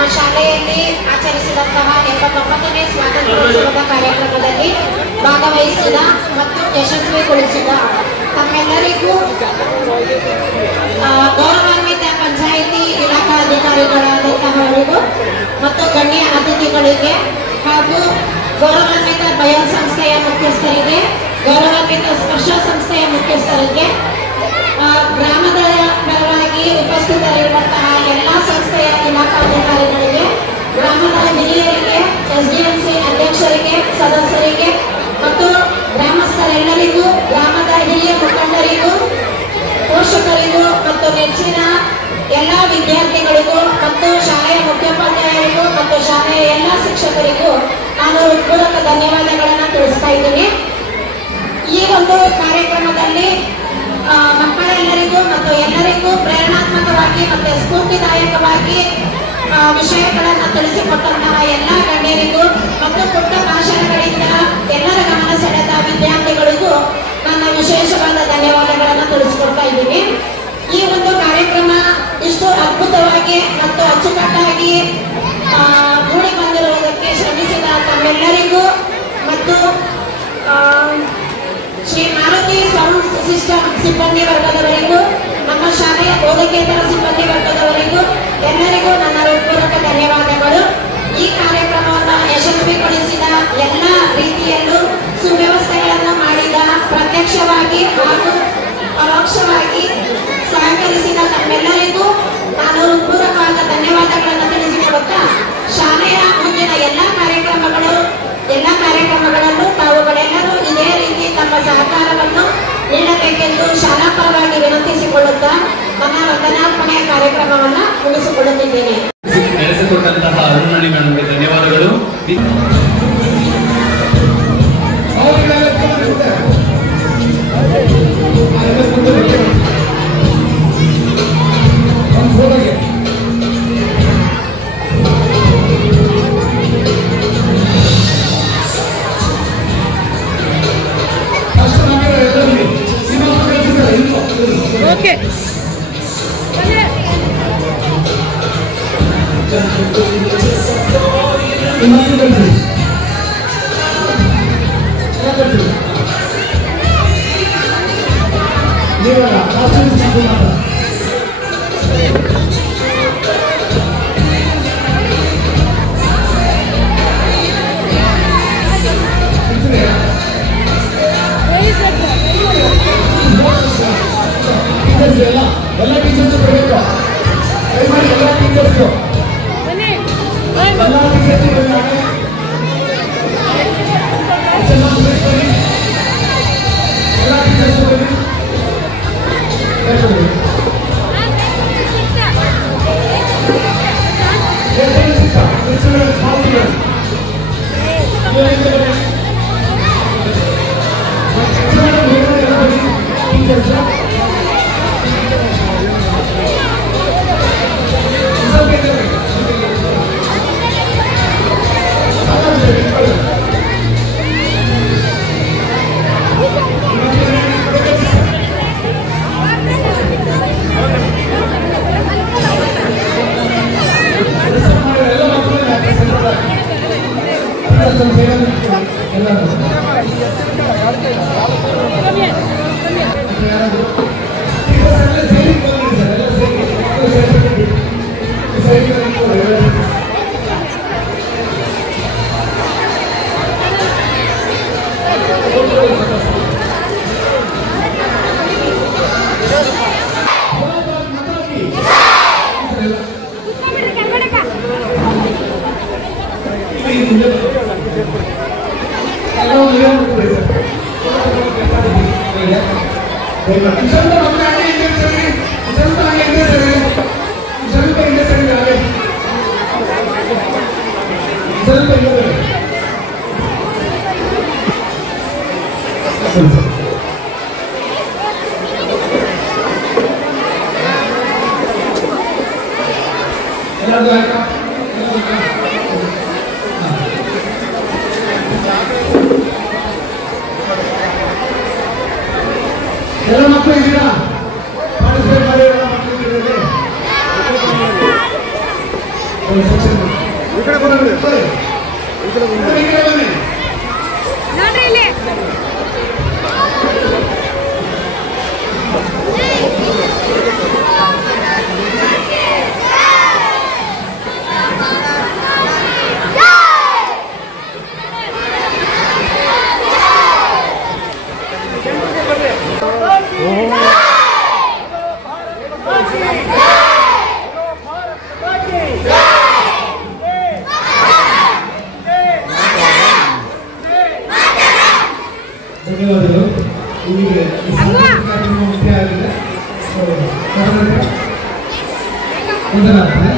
ನಮ್ಮ ಶಾಲೆಯಲ್ಲಿ ಆಚರಿಸಿದಂತಹ 79ನೇ ಸ್ವಾತಂತ್ರ್ಯೋತ್ಸವದ ಕಾರ್ಯಕ್ರಮದಲ್ಲಿ ಭಾಗವಹಿಸಿದ ಮತ್ತು ಯಶಸ್ವಿಗೊಳಿಸಿದ ತಮ್ಮೆಲ್ಲರಿಗೂ ಗೌರವಾನ್ವಿತ ಪಂಚಾಯಿತಿ ಇಲಾಖಾ ಅಧಿಕಾರಿಗಳಾದಂತಹವರಿಗೂ ಮತ್ತು ಗಣ್ಯ ಅತಿಥಿಗಳಿಗೆ ಹಾಗೂ ಗೌರವಾನ್ವಿತ ಬಯೋ ಸಂಸ್ಥೆಯ ಮುಖ್ಯಸ್ಥರಿಗೆ, ಗೌರವಾನ್ವಿತ ಸ್ಪರ್ಶ ಸಂಸ್ಥೆಯ ಮುಖ್ಯಸ್ಥರಿಗೆ, ಗ್ರಾಮದ ಪರವಾಗಿ ಉಪಸ್ಥಿತರಿರುವಂತಹ ಎಲ್ಲಾ ಸಂಸ್ಥೆಯ ಇಲಾಖಾಧಿಕಾರಿಗಳಿಗೆ, ಗ್ರಾಮದ ಹಿರಿಯರಿಗೆ, ಎಸ್ಡಿಎಂಸಿ ಅಧ್ಯಕ್ಷರಿಗೆ, ಸದಸ್ಯರಿಗೆ ಮತ್ತು ಗ್ರಾಮಸ್ಥರೆಲ್ಲರಿಗೂ, ಗ್ರಾಮದ ಹಿರಿಯ ಮುಖಂಡರಿಗೂ, ಪೋಷಕರಿಗೂ ಮತ್ತು ನೆಚ್ಚಿನ ಎಲ್ಲ ವಿದ್ಯಾರ್ಥಿಗಳಿಗೂ ಮತ್ತು ಶಾಲೆಯ ಮುಖ್ಯೋಪಾಧ್ಯಾಯರಿಗೂ ಮತ್ತು ಶಾಲೆಯ ಎಲ್ಲ ಶಿಕ್ಷಕರಿಗೂ ನಾನು ಪೂರಕ ಧನ್ಯವಾದಗಳನ್ನು ತಿಳಿಸ್ತಾ ಇದ್ದೀನಿ. ಈ ಒಂದು ಕಾರ್ಯಕ್ರಮದಲ್ಲಿ ಮಕ್ಕಳೆಲ್ಲರಿಗೂ ಮತ್ತು ಎಲ್ಲರಿಗೂ ಪ್ರೇರಣಾತ್ಮಕವಾಗಿ ಮತ್ತು ಸ್ಫೂರ್ತಿದಾಯಕವಾಗಿ ವಿಷಯಗಳನ್ನು ತಿಳಿಸಿಕೊಟ್ಟಂತಹ ಎಲ್ಲ ಗಣ್ಯರಿಗೂ ಮತ್ತು ಪುಟ್ಟ ಭಾಷಣಗಳಿಂದ ಎಲ್ಲರ ಗಮನ ಸೆಳೆದ ವಿದ್ಯಾರ್ಥಿಗಳಿಗೂ ನನ್ನ ವಿಶೇಷವಾದ ಧನ್ಯವಾದಗಳನ್ನು ತಿಳಿಸಿಕೊಡ್ತಾ ಇದ್ದೀನಿ. ಈ ಒಂದು ಕಾರ್ಯಕ್ರಮ ಇಷ್ಟು ಅದ್ಭುತವಾಗಿ ಮತ್ತು ಅಚ್ಚುಕಟ್ಟಾಗಿ ಮೂಡಿ ಬಂದಿರುವುದಕ್ಕೆ ಶ್ರಮಿಸಿದ ತಮ್ಮೆಲ್ಲರಿಗೂ ಮತ್ತು ಶ್ರೀ ಮಾರುತಿ ಸೌಂಡ್ ಸಿಸ್ಟಮ್ ಸಿಬ್ಬಂದಿ ವರ್ಗದವರಿಗೂ, ನಮ್ಮ ಶಾಲೆಯ ಬೋಧಕೇತರ ಸಿಬ್ಬಂದಿ ವರ್ಗದವರಿಗೂ ಎಲ್ಲರಿಗೂ ನನ್ನ ಹೃತ್ಪೂರ್ವಕ ಧನ್ಯವಾದಗಳು. ಈ ಕಾರ್ಯಕ್ರಮವನ್ನು ಯಶಸ್ವಿಗೊಳಿಸಿದ ಎಲ್ಲ ರೀತಿಯಲ್ಲೂ ಸುವ್ಯವಸ್ಥೆಗಳನ್ನು ಮಾಡಿದ, ಪ್ರತ್ಯಕ್ಷವಾಗಿ ಹಾಗೂ ಪರೋಕ್ಷವಾಗಿ ಸಹಕರಿಸಿದ ತಮ್ಮೆಲ್ಲರಿಗೂ ನಾನು ಪೂರಕವಾದ ಧನ್ಯವಾದಗಳನ್ನು ತಿಳಿಸಿಕೊಡುತ್ತಾ, ಶಾಲೆಯ ಮುಂದಿನ ಎಲ್ಲ ಕಾರ್ಯಕ್ರಮಗಳಲ್ಲೂ ತಾವುಗಳೆಲ್ಲರೂ ಇದೇ ರೀತಿ ತಮ್ಮ ಸಹಕಾರವನ್ನು ನೀಡಬೇಕೆಂದು ಶಾಲಾ ಪರವಾಗಿ ವಿನಂತಿಸಿಕೊಳ್ಳುತ್ತಾ ನನ್ನ ವಂದನಾರ್ಪಣೆಯ ಕಾರ್ಯಕ್ರಮವನ್ನು ಮುಗಿಸಿಕೊಳ್ಳುತ್ತಿದ್ದೇನೆ. ನಡೆಸಿಕೊಟ್ಟಂತಹ ಅರುಣ್ ಮೇಡಮ್ಗೆ ಧನ್ಯವಾದಗಳು. ಓಕೆ ಎಲ್ಲ ಟೀಚರ್ಸ್ ಬರಬೇಕು. ದಯಮಾಡಿ ಎಲ್ಲ ಟೀಚರ್ಸ್ ಎಲ್ಲ ಮಕ್ಕಳು ಇದ್ದೀರಾ? ಪಾರ್ಟಿಸಿಪೇಟ್ ಮಾಡಿ ಎಲ್ಲ ಮಕ್ಕಳು ಇದ್ದೀರಿ. ಒಂದು ಸೆಕ್ಷನ್ ಈ ಕಡೆ ಬಂದ್ಬಿಡಿ ಈ ಕಡೆ ಬಂದ್ಬಿಡಿ ನೋಡ್ರಿ ಇಲ್ಲಿ ಧನ್ಯವಾದಗಳು. ಇಲ್ಲಿಗೆ ಈ ಸಾಂಸ್ಕೃತಿಕ ಕಾರ್ಯಕ್ರಮ ಮುಖ್ಯ ಆಗಿದೆ. ವಂದನಾರ್ಪಣೆ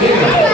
ಹೇಗೆ